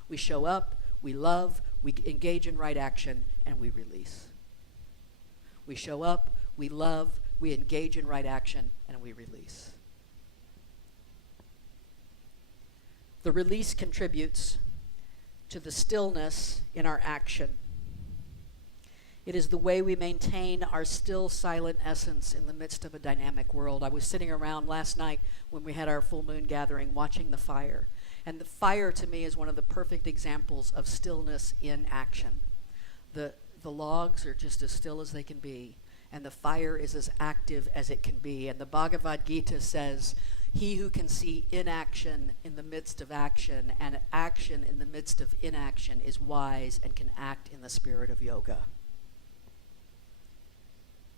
We show up, we love, we engage in right action, and we release. We show up, we love, we engage in right action, and we release. The release contributes to the stillness in our action. It is the way we maintain our still, silent essence in the midst of a dynamic world. I was sitting around last night when we had our full moon gathering watching the fire. And the fire, to me, is one of the perfect examples of stillness in action. The logs are just as still as they can be, and the fire is as active as it can be. And the Bhagavad Gita says, he who can see inaction in the midst of action and action in the midst of inaction is wise and can act in the spirit of yoga.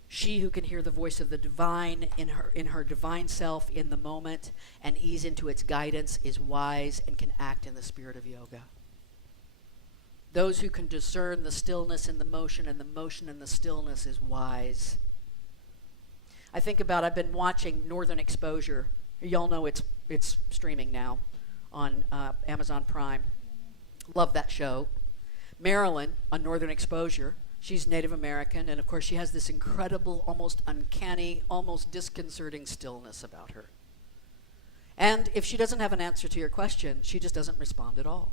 She who can hear the voice of the divine in her divine self in the moment and ease into its guidance is wise and can act in the spirit of yoga. Those who can discern the stillness in the motion and the motion in the stillness is wise. I think about, I've been watching Northern Exposure. Y'all know it's streaming now on Amazon Prime. Love that show. Marilyn on Northern Exposure. She's Native American, and of course she has this incredible, almost uncanny, almost disconcerting stillness about her. And if she doesn't have an answer to your question, she just doesn't respond at all.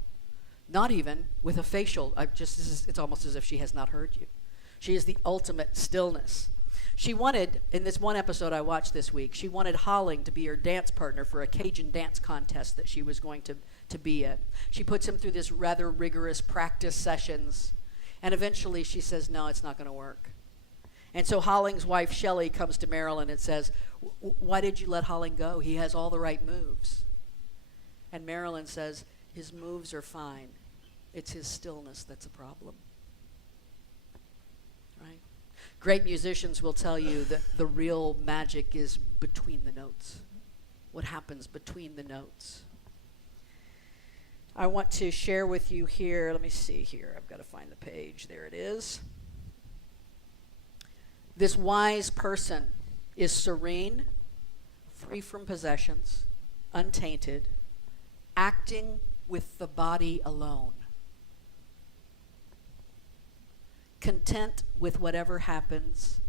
Not even with a facial. It's almost as if she has not heard you. She is the ultimate stillness. She wanted, in this one episode I watched this week, she wanted Holling to be her dance partner for a Cajun dance contest that she was going to be in. She puts him through this rather rigorous practice sessions. And eventually she says, no, it's not going to work. And so Holling's wife, Shelley, comes to Marilyn and says, why did you let Holling go? He has all the right moves. And Marilyn says, his moves are fine. It's his stillness that's a problem. Right? Great musicians will tell you that the real magic is between the notes. What happens between the notes? I want to share with you here, let me see here, I've got to find the page, there it is. This wise person is serene, free from possessions, untainted, acting with the body alone, content with whatever happens,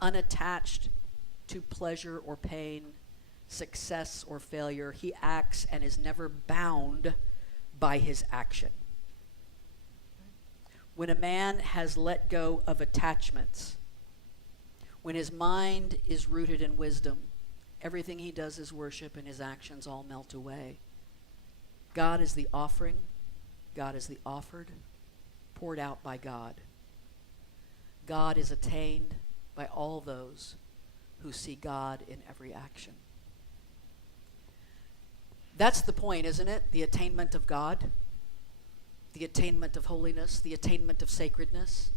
unattached to pleasure or pain, success or failure. He acts and is never bound by his action. When a man has let go of attachments, when his mind is rooted in wisdom, everything he does is worship and his actions all melt away. God is the offering, God is the offered, poured out by God. God is attained by all those who see God in every action. That's the point, isn't it? The attainment of God, the attainment of holiness, the attainment of sacredness.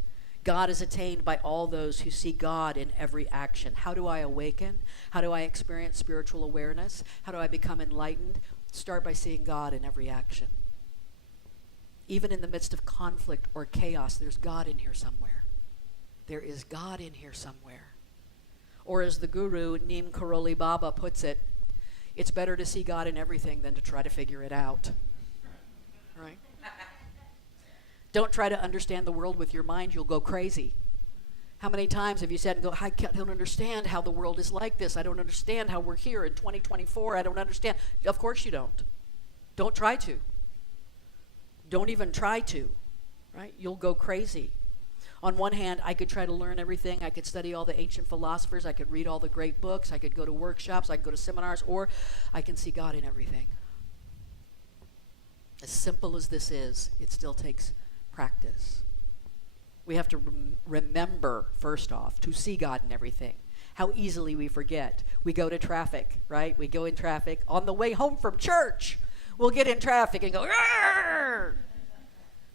God is attained by all those who see God in every action. How do I awaken? How do I experience spiritual awareness? How do I become enlightened? Start by seeing God in every action. Even in the midst of conflict or chaos, there's God in here somewhere. There is God in here somewhere. Or as the guru Neem Karoli Baba puts it, it's better to see God in everything than to try to figure it out. Right? Don't try to understand the world with your mind, you'll go crazy. How many times have you said, I don't understand how the world is like this. I don't understand how we're here in 2024. I don't understand. Of course you don't. Don't try to. Don't even try to. Right? You'll go crazy. On one hand, I could try to learn everything. I could study all the ancient philosophers. I could read all the great books. I could go to workshops. I could go to seminars. Or I can see God in everything. As simple as this is, it still takes practice. We have to remember, first off, to see God in everything. How easily we forget. We go to traffic, right? We go in traffic. On the way home from church, we'll get in traffic and go, "Arr!"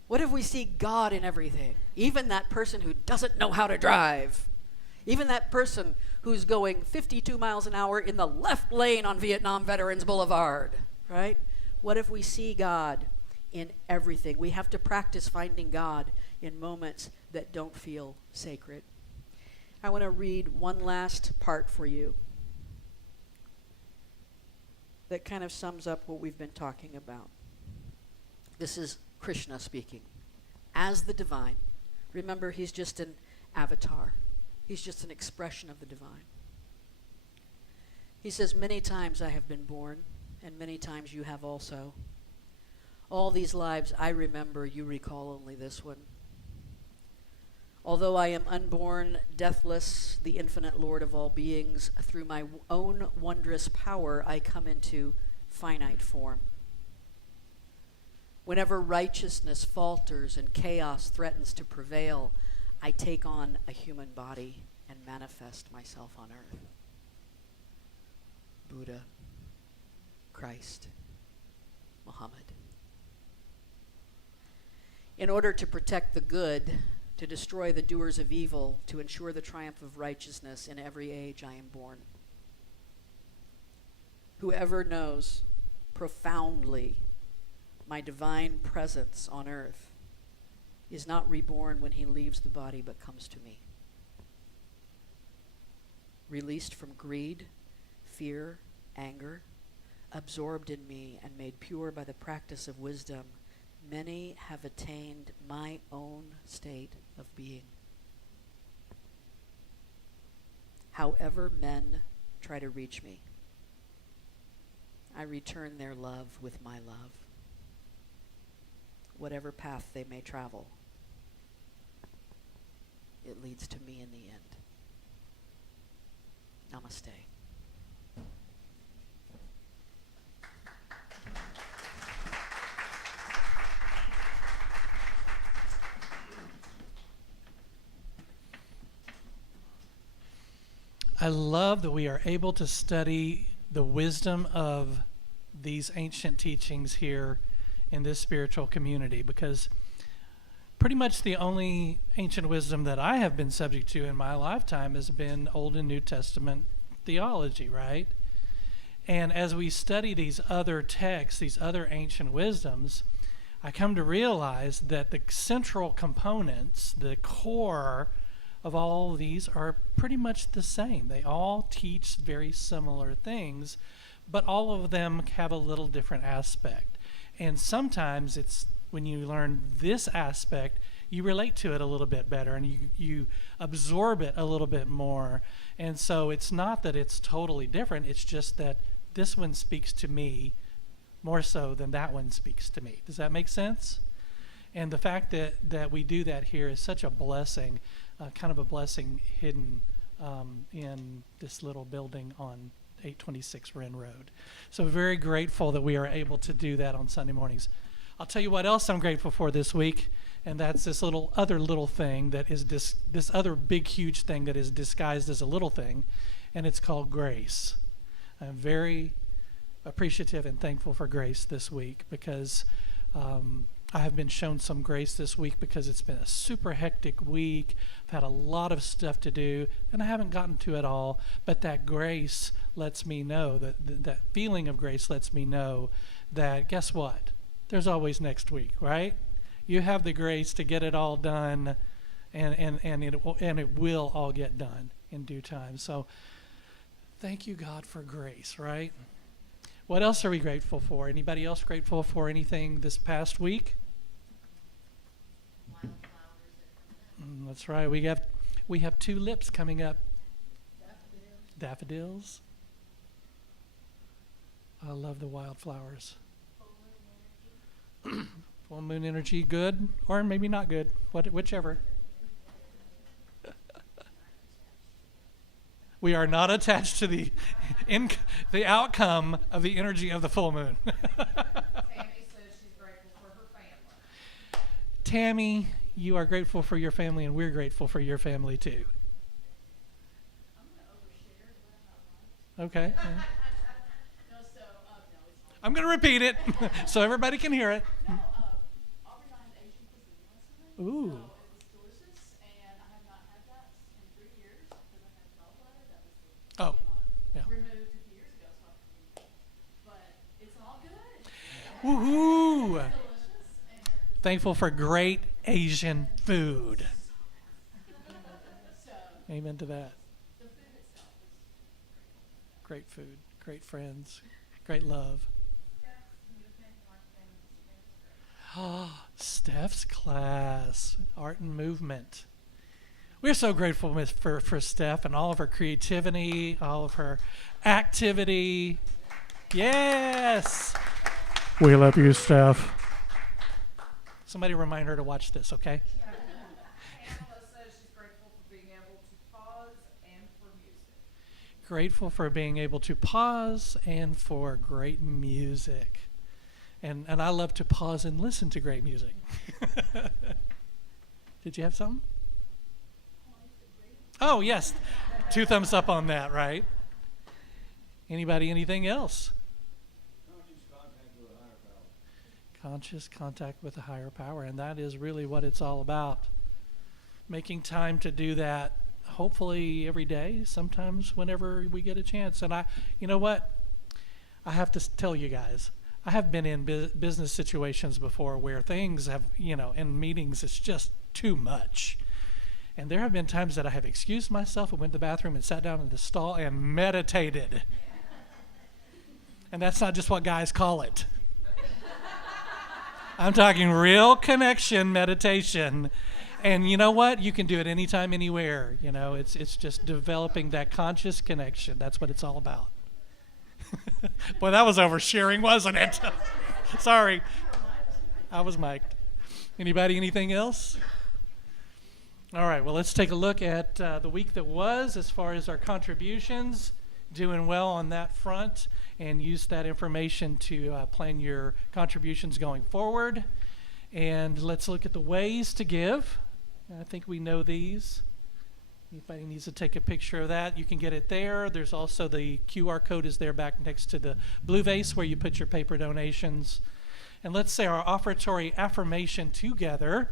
What if we see God in everything? Even that person who doesn't know how to drive. Even that person who's going 52 miles an hour in the left lane on Vietnam Veterans Boulevard, right? What if we see God in everything? We have to practice finding God in moments that don't feel sacred. I want to read one last part for you that kind of sums up what we've been talking about. This is Krishna speaking. As the divine, remember he's just an avatar. He's just an expression of the divine. He says, many times I have been born, and many times you have also. All these lives I remember, you recall only this one. Although I am unborn, deathless, the infinite Lord of all beings, through my own wondrous power I come into finite form. Whenever righteousness falters and chaos threatens to prevail, I take on a human body and manifest myself on earth. Buddha, Christ, Muhammad. In order to protect the good, to destroy the doers of evil, to ensure the triumph of righteousness in every age I am born. Whoever knows profoundly my divine presence on earth is not reborn when he leaves the body, but comes to me. Released from greed, fear, anger, absorbed in me and made pure by the practice of wisdom, many have attained my own state of being. However men try to reach me, I return their love with my love. Whatever path they may travel, it leads to me in the end. Namaste. I love that we are able to study the wisdom of these ancient teachings here in this spiritual community, because pretty much the only ancient wisdom that I have been subject to in my lifetime has been Old and New Testament theology, right? And as we study these other texts, these other ancient wisdoms, I come to realize that the central components, the core of all these are pretty much the same. They all teach very similar things, but all of them have a little different aspect. And sometimes it's when you learn this aspect, you relate to it a little bit better and you absorb it a little bit more. And so it's not that it's totally different, it's just that this one speaks to me more so than that one speaks to me. Does that make sense? And the fact that we do that here is such a blessing, kind of a blessing hidden in this little building on 826 Wren Road. So very grateful that we are able to do that on Sunday mornings. I'll tell you what else I'm grateful for this week, and that's this other little thing that is this other big, huge thing that is disguised as a little thing, and it's called grace. I'm very appreciative and thankful for grace this week because I have been shown some grace this week because it's been a super hectic week. I've had a lot of stuff to do, and I haven't gotten to it all, but that grace lets me know, that feeling of grace lets me know that, guess what? There's always next week, right? You have the grace to get it all done, and it will all get done in due time. So thank you, God, for grace, right? What else are we grateful for? Anybody else grateful for anything this past week? That's right. We have tulips coming up. Daffodils. I love the wildflowers. Full moon energy, good, or maybe not good, whichever. We are not attached to the outcome of the energy of the full moon. Tammy says she's grateful for her family. Tammy, you are grateful for your family, and we're grateful for your family too. Okay. I'm going to repeat it so everybody can hear it. Ooh. Oh, yeah. Woohoo! Thankful for great Asian food. Amen to that. Great food, great friends, great love. Oh, Steph's class, art and movement. We're so grateful for Steph and all of her creativity, all of her activity. Yes. We love you, Steph. Somebody remind her to watch this, okay? Pamela says she's grateful for being able to pause and for music. Grateful for being able to pause and for great music. And I love to pause and listen to great music. Did you have something? Oh, yes. 2 thumbs up on that, right? Anybody, anything else? Conscious contact with a higher power. And that is really what it's all about. Making time to do that, hopefully every day, sometimes whenever we get a chance. And you know what? I have to tell you guys, I have been in business situations before where things have, in meetings, it's just too much. And there have been times that I have excused myself and went to the bathroom and sat down in the stall and meditated. And that's not just what guys call it. I'm talking real connection meditation. And you know what? You can do it anytime, anywhere. It's just developing that conscious connection. That's what it's all about. Boy, that was oversharing, wasn't it? Sorry. I was mic'd. Anybody, anything else? All right, well, let's take a look at the week that was as far as our contributions. Doing well on that front, and use that information to plan your contributions going forward. And let's look at the ways to give. I think we know these. Anybody needs to take a picture of that, you can get it there. There's also the QR code is there back next to the blue vase where you put your paper donations. And let's say our offertory affirmation together.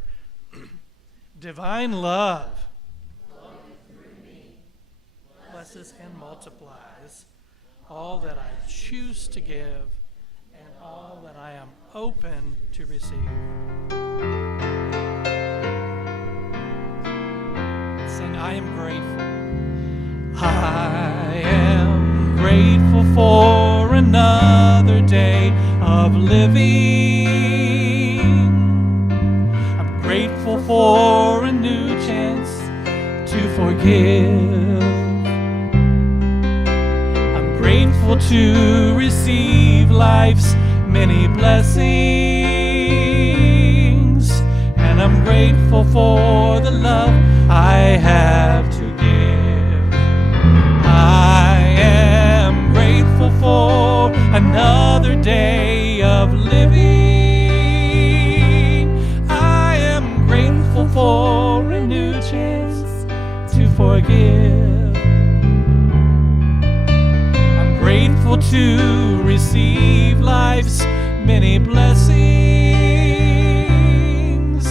Divine love blesses and multiplies all that I choose to give and all that I am open to receive. Sing, I am grateful. I am grateful for another day of living. I'm grateful for a new chance to forgive. I'm grateful to receive life's many blessings. And I'm grateful for the love I have to give. I am grateful for another day of living. I am grateful for a new chance to forgive. I'm grateful to receive life's many blessings.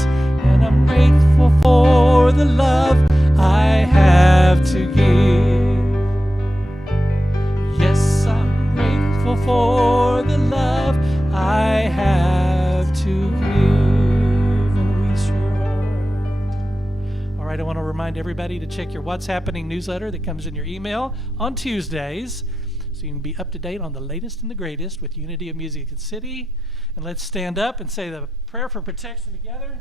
And I'm grateful for the love I have to give. Yes, I'm grateful for the love I have to give. And we sure are. All right, I want to remind everybody to check your What's Happening newsletter that comes in your email on Tuesdays, so you can be up to date on the latest and the greatest with Unity of Music City. And let's stand up and say the prayer for protection together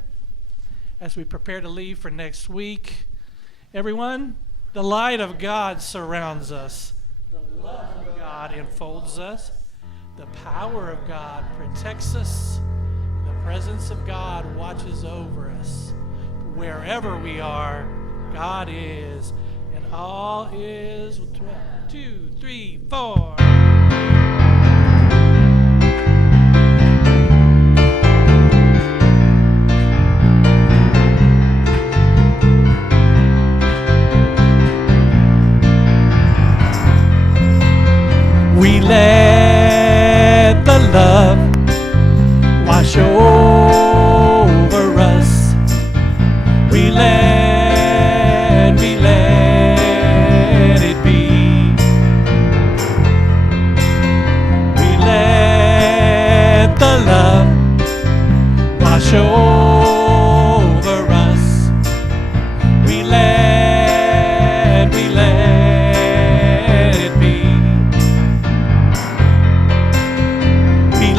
as we prepare to leave for next week. Everyone, the light of God surrounds us. The love of God enfolds us. The power of God protects us. The presence of God watches over us. Wherever we are, God is. And all is 1, 2, 3, 4. We let the love wash over us. We let it be. We let the love wash over us. We let it be.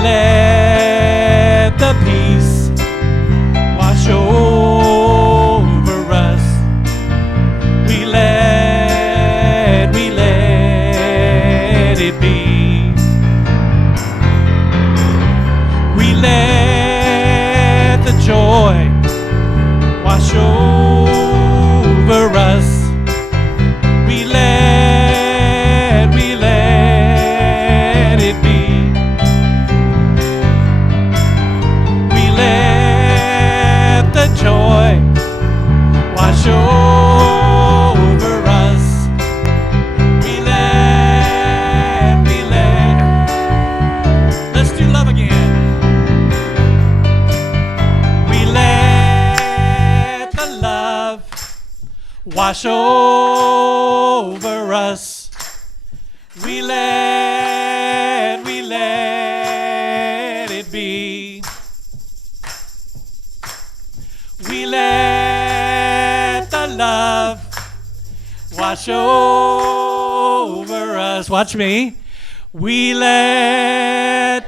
Let the peace wash over us. We let it be. We let the joy wash over us. We let it be. Joy wash over us. We let. Let's do love again. We let the love wash over us. We let it be. We let the love wash over us. Watch me. We let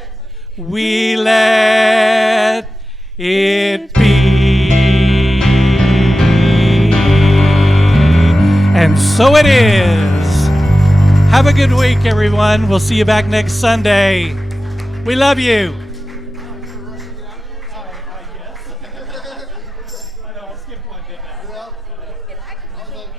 it be. And so it is. Have a good week, everyone. We'll see you back next Sunday. We love you.